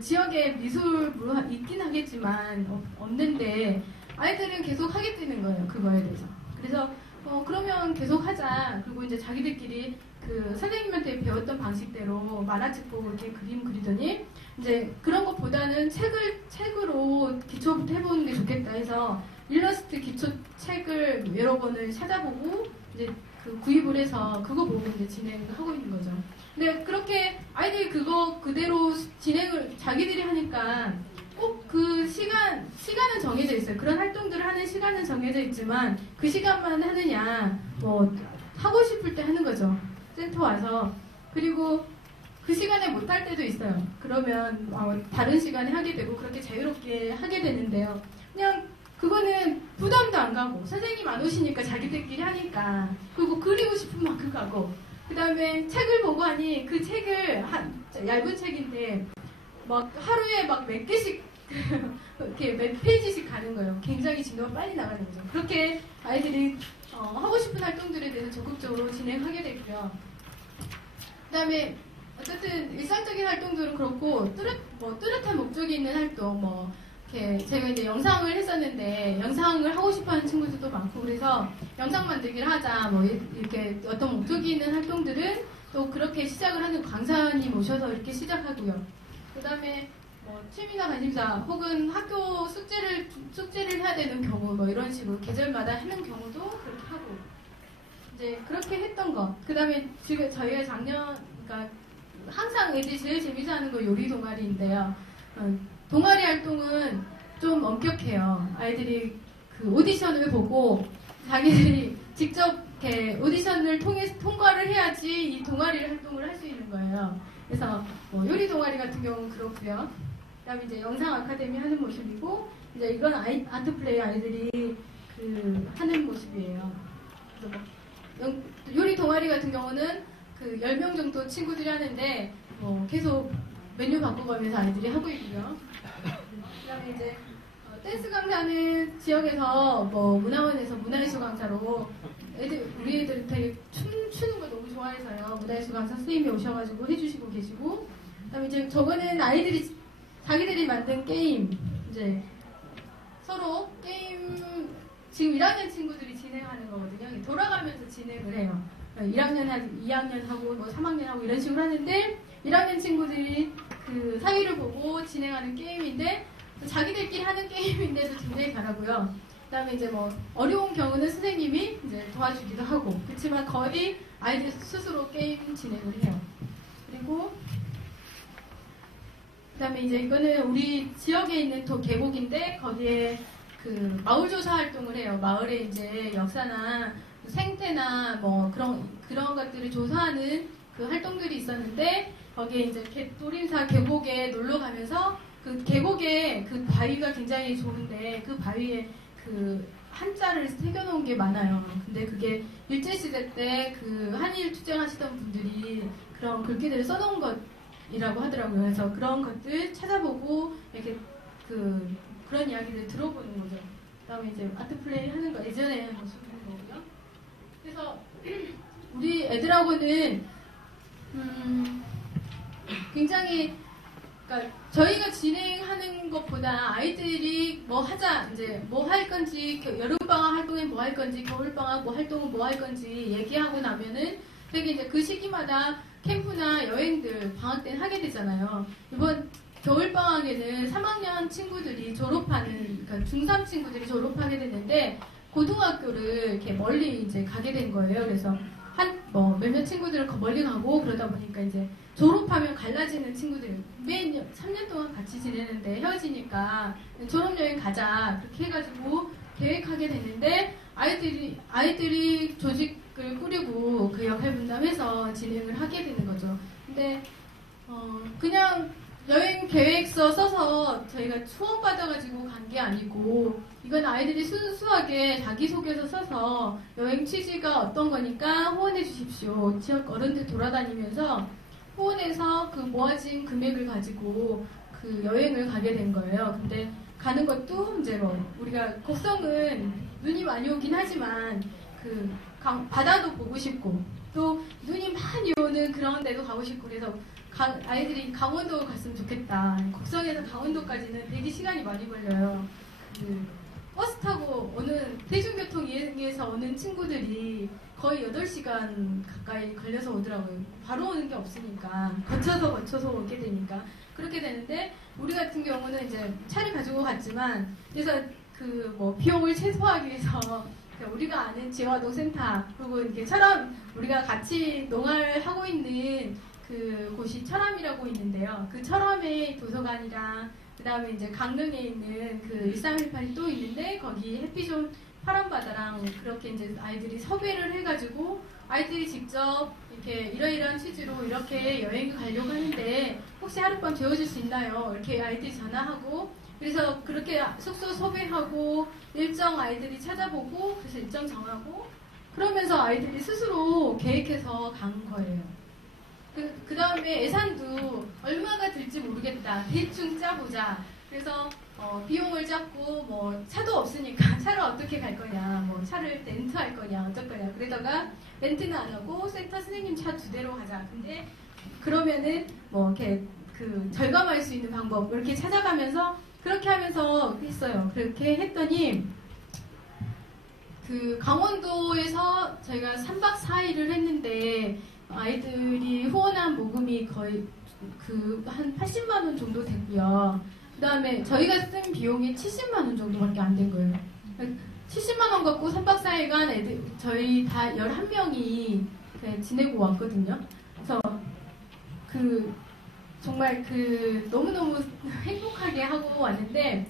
지역에 미술부가 있긴 하겠지만 없는데 아이들은 계속 하게 되는 거예요. 그거에 대해서. 그래서 그러면 계속 하자. 그리고 이제 자기들끼리 선생님한테 배웠던 방식대로 만화책 보고 이렇게 그림 그리더니 이제 그런 것보다는 책으로 기초부터 해보는 게 좋겠다 해서 일러스트 기초 책을 여러 권을 찾아보고 이제 구입을 해서 그거 보고 이제 진행하고 있는 거죠. 근데 그렇게 아이들이 그거 그대로 진행을 자기들이 하니까 꼭 시간은 정해져 있어요. 그런 활동들을 하는 시간은 정해져 있지만 그 시간만 하느냐, 뭐 하고 싶을 때 하는 거죠. 센터 와서. 그리고 그 시간에 못 할 때도 있어요. 그러면 다른 시간에 하게 되고 그렇게 자유롭게 하게 되는데요. 그냥 그거는 부담도 안 가고 선생님 안 오시니까 자기들끼리 하니까, 그리고 그리고 싶은 만큼 가고, 그 다음에 책을 보고 하니 그 책을 얇은 책인데 막 하루에 막 몇 개씩 이렇게 몇 페이지씩 가는 거예요. 굉장히 진도가 빨리 나가는 거죠. 그렇게 아이들이 하고 싶은 활동들에 대해서 적극적으로 진행하게 되고요. 그 다음에 어쨌든 일상적인 활동들은 그렇고 뚜렷한 목적이 있는 활동, 뭐 이렇게 제가 이제 영상을 했었는데 영상을 하고 싶어하는 친구들도 많고, 그래서 영상 만들기를 하자, 뭐 이렇게 어떤 목적이 있는 활동들은 또 그렇게 시작을 하는 강사님 오셔서 이렇게 시작하고요. 그 다음에 뭐 취미나 관심사 혹은 학교 숙제를 해야 되는 경우, 뭐 이런 식으로 계절마다 하는 경우도 그렇게 하고, 이제 그렇게 했던 거. 그 다음에 지금 저희가 작년, 그러니까 항상 애들이 제일 재밌어하는 거 요리 동아리인데요. 동아리 활동은 좀 엄격해요. 아이들이 그 오디션을 보고 자기들이 직접 이렇게 오디션을 통과를 해야지 이 동아리 활동을 할 수 있는 거예요. 그래서 뭐 요리 동아리 같은 경우는 그렇고요. 그다음에 이제 영상 아카데미 하는 모습이고, 이제 이건 아트 플레이 아이들이 그 하는 모습이에요. 그래서 뭐 요리 동아리 같은 경우는 그 10명 정도 친구들이 하는데 계속 메뉴 바꿔가면서 아이들이 하고 있고요. 그다음에 이제 댄스 강사는 지역에서 뭐 문화원에서 문화예술 강사로 우리 애들 되게 춤추는 걸 너무 좋아해서요. 문화예술 강사 선생님이 오셔가지고 해주시고 계시고, 그다음에 이제 저거는 아이들이 자기들이 만든 게임, 이제 서로 게임 지금 1학년 친구들이 진행하는 거거든요. 돌아가면서 진행을 해요. 1학년 하고 2학년 하고 뭐 3학년 하고 이런 식으로 하는데, 1학년 친구들이 그 사이를 보고 진행하는 게임인데 자기들끼리 하는 게임인데도 굉장히 잘하고요. 그다음에 이제 뭐 어려운 경우는 선생님이 이제 도와주기도 하고, 그렇지만 거의 아이들 스스로 게임 진행을 해요. 그리고 그다음에 이제 이거는 우리 지역에 있는 계곡인데 거기에 그 마을 조사 활동을 해요. 마을에 이제 역사나 생태나 뭐 그런 것들을 조사하는 그 활동들이 있었는데, 거기에 이제 도림사 계곡에 놀러 가면서 그 계곡에 그 바위가 굉장히 좋은데 그 바위에 그 한자를 새겨놓은 게 많아요. 근데 그게 일제시대 때 그 한일 투쟁하시던 분들이 그런 글귀들을 써놓은 것이라고 하더라고요. 그래서 그런 것들 찾아보고 이렇게 그런 이야기를 들어보는 거죠. 그다음에 이제 아트 플레이 하는 거 예전에 모습인 거고요. 그래서 우리 애들하고는 굉장히, 그러니까 저희가 진행하는 것보다 아이들이 뭐 하자, 이제 뭐 할 건지, 여름방학 활동에 뭐 할 건지, 겨울방학 뭐 활동은 뭐 할 건지 얘기하고 나면은 되게 이제 그 시기마다 캠프나 여행들 방학 때는 하게 되잖아요. 이번 겨울방학에는 3학년 친구들이 졸업하는, 그러니까 중3 친구들이 졸업하게 됐는데 고등학교를 이렇게 멀리 이제 가게 된 거예요. 그래서 몇몇 친구들은 멀리 가고, 그러다 보니까 이제 졸업하면 갈라지는 친구들, 매년 3년 동안 같이 지내는데 헤어지니까 졸업여행 가자 그렇게 해가지고 계획하게 됐는데, 아이들이 조직을 꾸리고 그 역할 분담해서 진행을 하게 되는 거죠. 근데 그냥 여행 계획서 써서 저희가 후원 받아가지고 간 게 아니고, 이건 아이들이 순수하게 자기소개서 써서 여행 취지가 어떤 거니까 후원해 주십시오. 지역 어른들 돌아다니면서 후원해서 그 모아진 금액을 가지고 그 여행을 가게 된 거예요. 근데 가는 것도 이제 뭐 우리가 곡성은 눈이 많이 오긴 하지만 그 바다도 보고 싶고 또 눈이 많이 오는 그런 데도 가고 싶고, 그래서 아이들이 강원도 갔으면 좋겠다. 곡성에서 강원도까지는 되게 시간이 많이 걸려요. 버스 타고 오는 대중교통 이용해서 오는 친구들이 거의 8시간 가까이 걸려서 오더라고요. 바로 오는 게 없으니까 거쳐서 오게 되니까 그렇게 되는데, 우리 같은 경우는 이제 차를 가지고 갔지만, 그래서 그 뭐 비용을 최소화하기 위해서 우리가 아는 지화동 센터, 그리고 이렇게처럼 우리가 같이 농활 하고 있는 그 곳이 철암이라고 있는데요. 그 철암의 도서관이랑 그 다음에 이제 강릉에 있는 그 1318이 또 있는데 거기 햇빛 파란 바다랑 그렇게 이제 아이들이 섭외를 해가지고 아이들이 직접 이렇게 이러이러한 취지로 이렇게 여행을 가려고 하는데 혹시 하룻밤 재워줄 수 있나요? 이렇게 아이들이 전화하고 그래서 그렇게 숙소 섭외하고 일정 아이들이 찾아보고 그래서 일정 정하고 그러면서 아이들이 스스로 계획해서 간 거예요. 그 다음에 예산도 얼마가 들지 모르겠다. 대충 짜보자. 그래서 비용을 잡고 뭐 차도 없으니까 차를 어떻게 갈 거냐, 뭐 차를 렌트할 거냐, 어쩔 거냐. 그러다가 렌트는 안 하고 센터 선생님 차 2대로 가자. 근데 그러면은 뭐 이렇게 그 절감할 수 있는 방법 이렇게 찾아가면서 그렇게 하면서 했어요. 그렇게 했더니 그 강원도에서 저희가 3박 4일을 했는데 아이들이 후원한 모금이 거의 그 한 80만 원 정도 됐고요. 그 다음에 저희가 쓴 비용이 70만 원 정도밖에 안 된 거예요. 70만 원 갖고 3박 4일간 애들 저희 다 11명이 지내고 왔거든요. 그래서 그 정말 그 너무너무 행복하게 하고 왔는데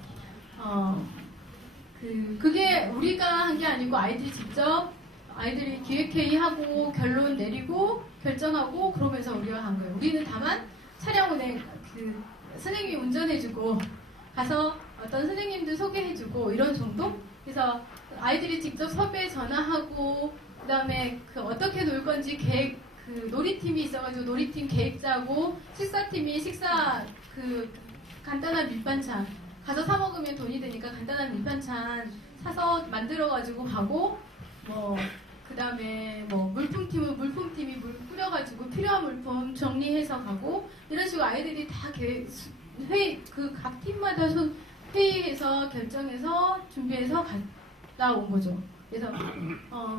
그게 우리가 한 게 아니고 아이들이 직접 아이들이 기획회의하고 결론 내리고 결정하고 그러면서 우리가 한 거예요. 우리는 다만 차량운행 그 선생님이 운전해주고 가서 어떤 선생님들 소개해주고 이런 정도? 그래서 아이들이 직접 섭외 전화하고 그 다음에 그 어떻게 놀 건지 계획 그 놀이팀이 있어가지고 놀이팀 계획 짜고 식사팀이 식사 그 간단한 밑반찬 가서 사 먹으면 돈이 되니까 간단한 밑반찬 사서 만들어가지고 가고 뭐 그 다음에 뭐 물품팀은 물품팀이 물 뿌려가지고 필요한 물품 정리해서 가고 이런 식으로 아이들이 다 회의 그 각 팀마다 회의해서 결정해서 준비해서 갔다 온 거죠. 그래서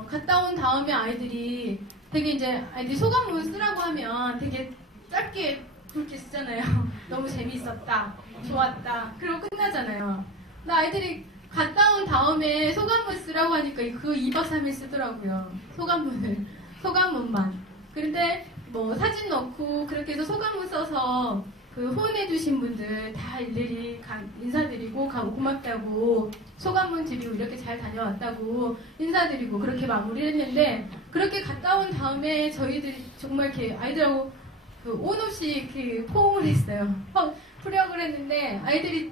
갔다 온 다음에 아이들이 되게 이제 아이들이 소감문 쓰라고 하면 되게 짧게 그렇게 쓰잖아요. 너무 재밌었다, 좋았다, 그리고 끝나잖아요. 근데 아이들이 갔다 온 다음에 소감문 쓰라고 하니까 그 2박 3일 쓰더라고요. 소감문만. 그런데 뭐 사진 넣고 그렇게 해서 소감문 써서 그 후원해주신 분들 다 일일이 인사드리고 고맙다고 소감문 드리고 이렇게 잘 다녀왔다고 인사드리고 그렇게 마무리를 했는데 그렇게 갔다 온 다음에 저희들이 정말 이렇게 아이들하고 그 온 없이 이렇게 포옹을 했어요. 프리허그를 했는데 아이들이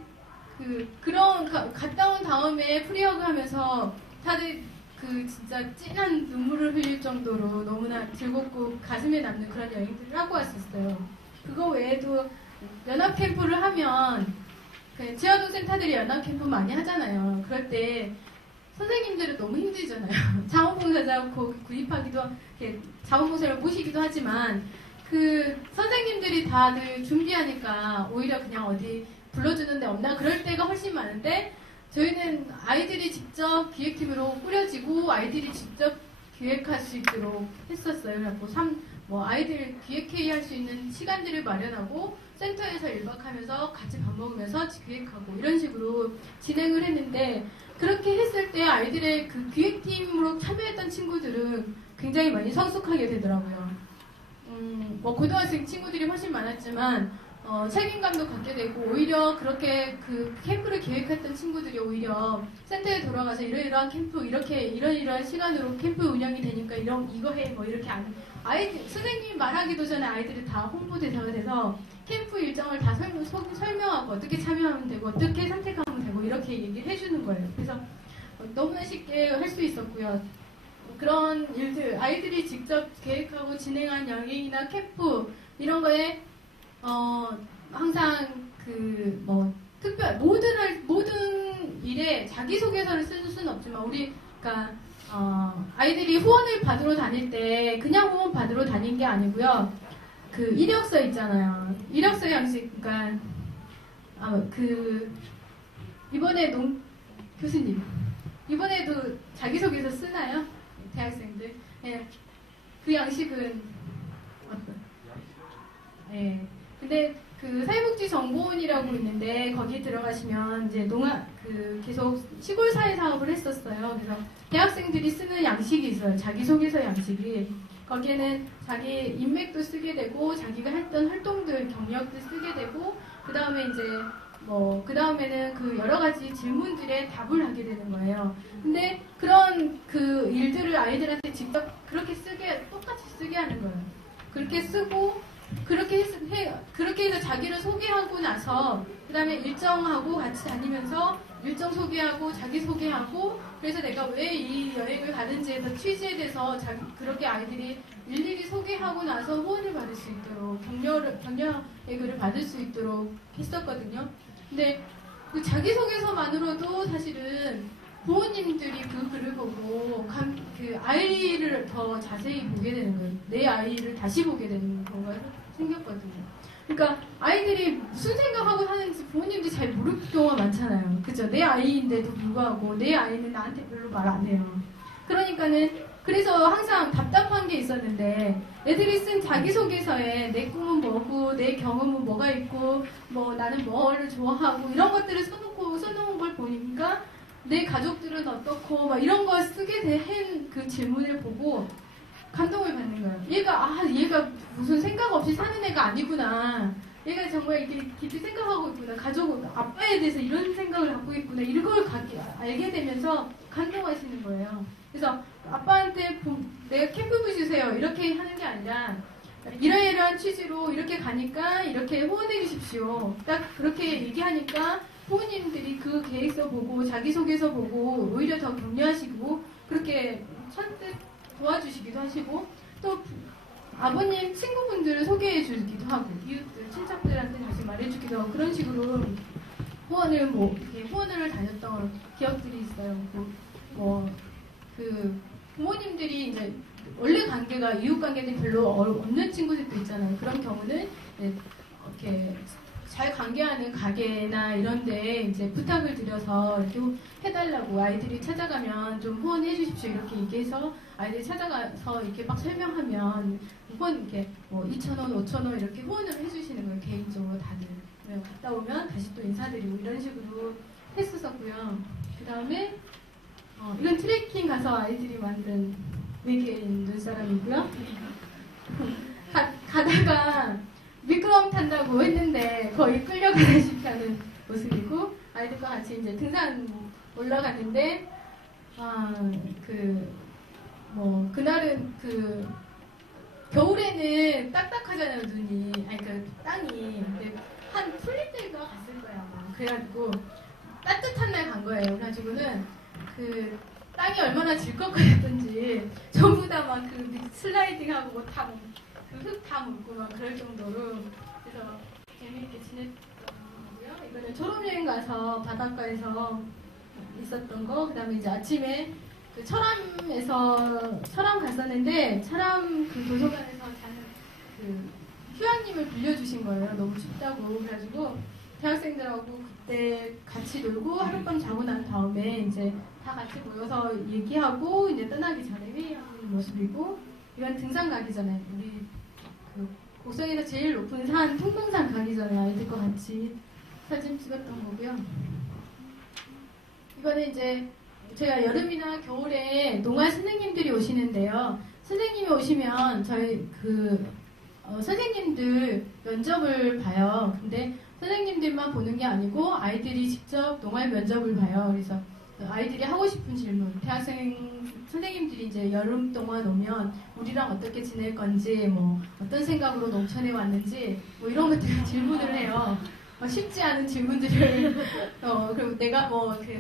그런 갔다 온 다음에 프리허그 하면서 다들 그 진짜 진한 눈물을 흘릴 정도로 너무나 즐겁고 가슴에 남는 그런 여행들을 하고 왔었어요. 그거 외에도 연합 캠프를 하면 그 지하동 센터들이 연합 캠프 많이 하잖아요. 그럴 때 선생님들은 너무 힘들잖아요. 자원봉사자 구입하기도 자원봉사를 모시기도 하지만 그 선생님들이 다들 준비하니까 오히려 그냥 어디 불러주는 데 없나 그럴 때가 훨씬 많은데 저희는 아이들이 직접 기획팀으로 꾸려지고 아이들이 직접 기획할 수 있도록 했었어요. 그래서 뭐 아이들 기획회의 할 수 있는 시간들을 마련하고 센터에서 1박 하면서 같이 밥 먹으면서 기획하고 이런 식으로 진행을 했는데 그렇게 했을 때 아이들의 그 기획팀으로 참여했던 친구들은 굉장히 많이 성숙하게 되더라고요. 뭐 고등학생 친구들이 훨씬 많았지만 책임감도 갖게 되고 오히려 그렇게 그 캠프를 기획했던 친구들이 오히려 센터에 돌아가서 이러이러한 캠프 이러이러한 시간으로 캠프 운영이 되니까 이거 해 뭐 이렇게 아이들 선생님이 말하기도 전에 아이들이 다 홍보대사가 돼서 캠프 일정을 다 설명하고 어떻게 참여하면 되고 어떻게 선택하면 되고 이렇게 얘기를 해주는 거예요. 그래서 너무나 쉽게 할 수 있었고요. 그런 일들 아이들이 직접 계획하고 진행한 여행이나 캠프 이런 거에 항상 그 뭐 특별 모든 일에 자기소개서를 쓸 수는 없지만 그러니까 아이들이 후원을 받으러 다닐 때 그냥 후원 받으러 다닌 게 아니고요. 그 이력서 있잖아요. 이력서 양식 그러니까 이번에 교수님 이번에도 자기소개서 쓰나요? 대학생들. 네. 그 양식은 어떤? 네. 근데 그 사회복지정보원이라고 있는데 거기 들어가시면 이제 계속 시골사회 사업을 했었어요. 그래서 대학생들이 쓰는 양식이 있어요. 자기소개서 양식이. 거기에는 자기 인맥도 쓰게 되고 자기가 했던 활동들 경력도 쓰게 되고 그 다음에 이제 그 다음에는 그 여러 가지 질문들에 답을 하게 되는 거예요. 근데 그런 그 일들을 아이들한테 직접 그렇게 똑같이 쓰게 하는 거예요. 그렇게 쓰고, 그렇게 해서 자기를 소개하고 나서, 그 다음에 일정하고 같이 다니면서 일정 소개하고, 자기 소개하고, 그래서 내가 왜 이 여행을 가는지에 대해서 취지에 대해서 그렇게 아이들이 일일이 소개하고 나서 후원을 받을 수 있도록, 격려의 글을 받을 수 있도록 했었거든요. 근데 그 자기소개서만으로도 사실은 부모님들이 그 글을 보고 그 아이를 더 자세히 보게 되는 거예요. 내 아이를 다시 보게 되는 경우가 생겼거든요. 그러니까 아이들이 무슨 생각하고 사는지 부모님들이 잘 모를 경우가 많잖아요. 그죠? 내 아이인데도 불구하고 내 아이는 나한테 별로 말 안 해요. 그래서 항상 답답한 게 있었는데 애들이 쓴 자기소개서에 내 꿈은 뭐고 내 경험은 뭐가 있고 나는 뭐를 좋아하고 이런 것들을 써놓은 걸 보니까 내 가족들은 어떻고 막 이런 거 쓰게 된 그 질문을 보고 감동을 받는 거예요. 얘가 무슨 생각 없이 사는 애가 아니구나. 얘가 정말 이렇게 깊이 생각하고 있구나. 아빠에 대해서 이런 생각을 갖고 있구나. 이런 걸 알게 되면서 감동하시는 거예요. 그래서 아빠한테 내가 캠프부 주세요. 이렇게 하는 게 아니라 이러이러한 취지로 이렇게 가니까 이렇게 후원해 주십시오. 딱 그렇게 얘기하니까 부모님들이 그 계획서 보고 자기소개서 보고 오히려 더 격려하시고 그렇게 선뜻 도와주시기도 하시고 또 아버님 친구분들을 소개해 주기도 하고 이웃들 친척들한테 다시 말해주기도 하고 그런 식으로 후원을 다녔던 기억들이 있어요. 그 부모님들이 이제 원래 관계가 이웃 관계는 별로 없는 친구들도 있잖아요. 그런 경우는 이렇게 잘 관계하는 가게나 이런데 이제 부탁을 드려서 이렇게 해달라고 아이들이 찾아가면 좀 후원해 주십시오 이렇게 얘기해서 아이들이 찾아가서 이렇게 막 설명하면 후원 이렇게 2,000원, 5,000원 이렇게 후원을 해주시는 거예요. 개인적으로 다들 갔다 오면 다시 또 인사드리고 이런 식으로 했었고요. 그 다음에 이건 트레킹 가서 아이들이 만든 외계인 눈사람이고요. 가다가 미끄럼 탄다고 했는데 거의 끌려가다시피 하는 모습이고 아이들과 같이 이제 등산 올라갔는데 그날은 겨울에는 딱딱하잖아요 눈이 땅이 근데 한 풀릴 때가 갔을 거예요 아마. 그래가지고 따뜻한 날 간 거예요. 그래가지고는 그 땅이 얼마나 질꺽거렸던지 전부 다 막 그 슬라이딩하고 흙 다 묻고 막 그럴 정도로 그래서 재미있게 지냈던 거고요. 이거는 졸업여행 가서 바닷가에서 있었던 거. 그 다음에 이제 아침에 그 철암 갔었는데 철암 그 도서관에서 자는 그 휴양림을 빌려주신 거예요. 너무 춥다고. 그래가지고 대학생들하고 그때 같이 놀고 하룻밤 자고 난 다음에 이제 다 같이 모여서 얘기하고 이제 떠나기 전에 회의하는 모습이고 이건 등산 가기 전에 우리 그 곡성에서 제일 높은 산 통동산 가기 전에 아이들과 같이 사진 찍었던 거고요. 이거는 이제 제가 여름이나 겨울에 농아 선생님들이 오시는데요. 선생님이 오시면 저희 선생님들 면접을 봐요. 근데 선생님들만 보는 게 아니고 아이들이 직접 농아 면접을 봐요. 그래서 아이들이 하고 싶은 질문, 대학생 선생님들이 이제 여름 동안 오면 우리랑 어떻게 지낼 건지, 어떤 생각으로 농촌에 왔는지, 이런 것들을 질문을 해요. 쉽지 않은 질문들을, 그리고 내가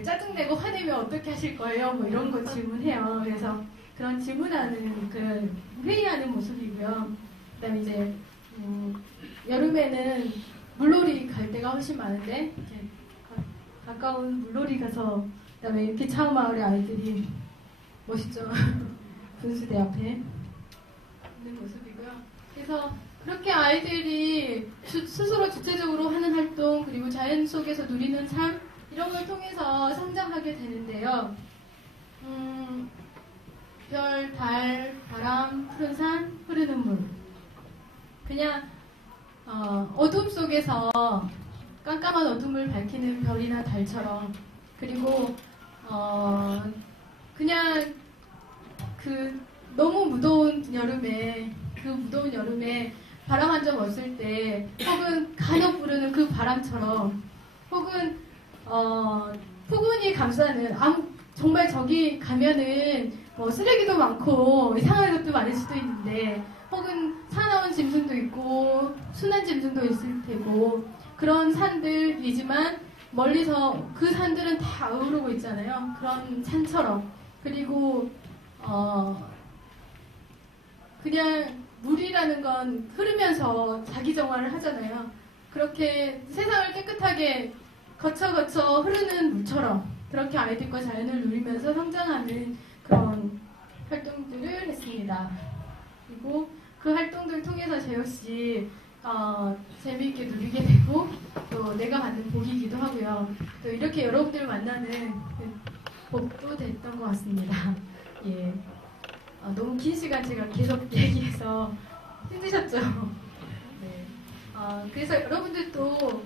짜증내고 화내면 어떻게 하실 거예요? 이런 거 질문해요. 그래서 그런 질문하는, 회의하는 모습이고요. 그 다음에 이제, 여름에는 물놀이 갈 때가 훨씬 많은데, 이렇게 가까운 물놀이 가서 그다음에 이렇게 차우마을의 아이들이 멋있죠. 분수대 앞에 있는 모습이고요. 그래서 그렇게 아이들이 스스로 주체적으로 하는 활동 그리고 자연 속에서 누리는 삶 이런 걸 통해서 성장하게 되는데요. 별, 달, 바람, 푸른 산, 흐르는 물. 그냥 어둠 속에서 깜깜한 어둠을 밝히는 별이나 달처럼 그리고 그냥 너무 무더운 여름에, 그 무더운 여름에 바람 한 점 없을 때, 혹은 간혹 부르는 그 바람처럼, 혹은 폭운이 감싸는, 정말 저기 가면은 뭐 쓰레기도 많고 이상한 것도 많을 수도 있는데, 혹은 사나운 짐승도 있고 순한 짐승도 있을 테고, 그런 산들이지만 멀리서 그 산들은 다 어우르고 있잖아요. 그런 산처럼. 그리고 그냥 물이라는 건 흐르면서 자기 정화를 하잖아요. 그렇게 세상을 깨끗하게 거쳐 흐르는 물처럼 그렇게 아이들과 자연을 누리면서 성장하는 그런 활동들을 했습니다. 그리고 그 활동들 통해서 저 역시 재미있게 누리게 되고, 또 내가 받는 복이기도 하고요. 또 이렇게 여러분들을 만나는 복도 됐던 것 같습니다. 예. 너무 긴 시간 제가 계속 얘기해서 힘드셨죠? 네. 그래서 여러분들도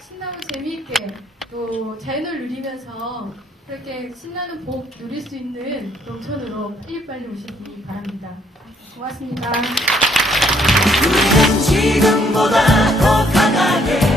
신나고 재미있게 또 자연을 누리면서 그렇게 신나는 복 누릴 수 있는 농촌으로 빨리빨리 오시기 바랍니다. 고맙습니다. 우리는 지금보다 더 강하게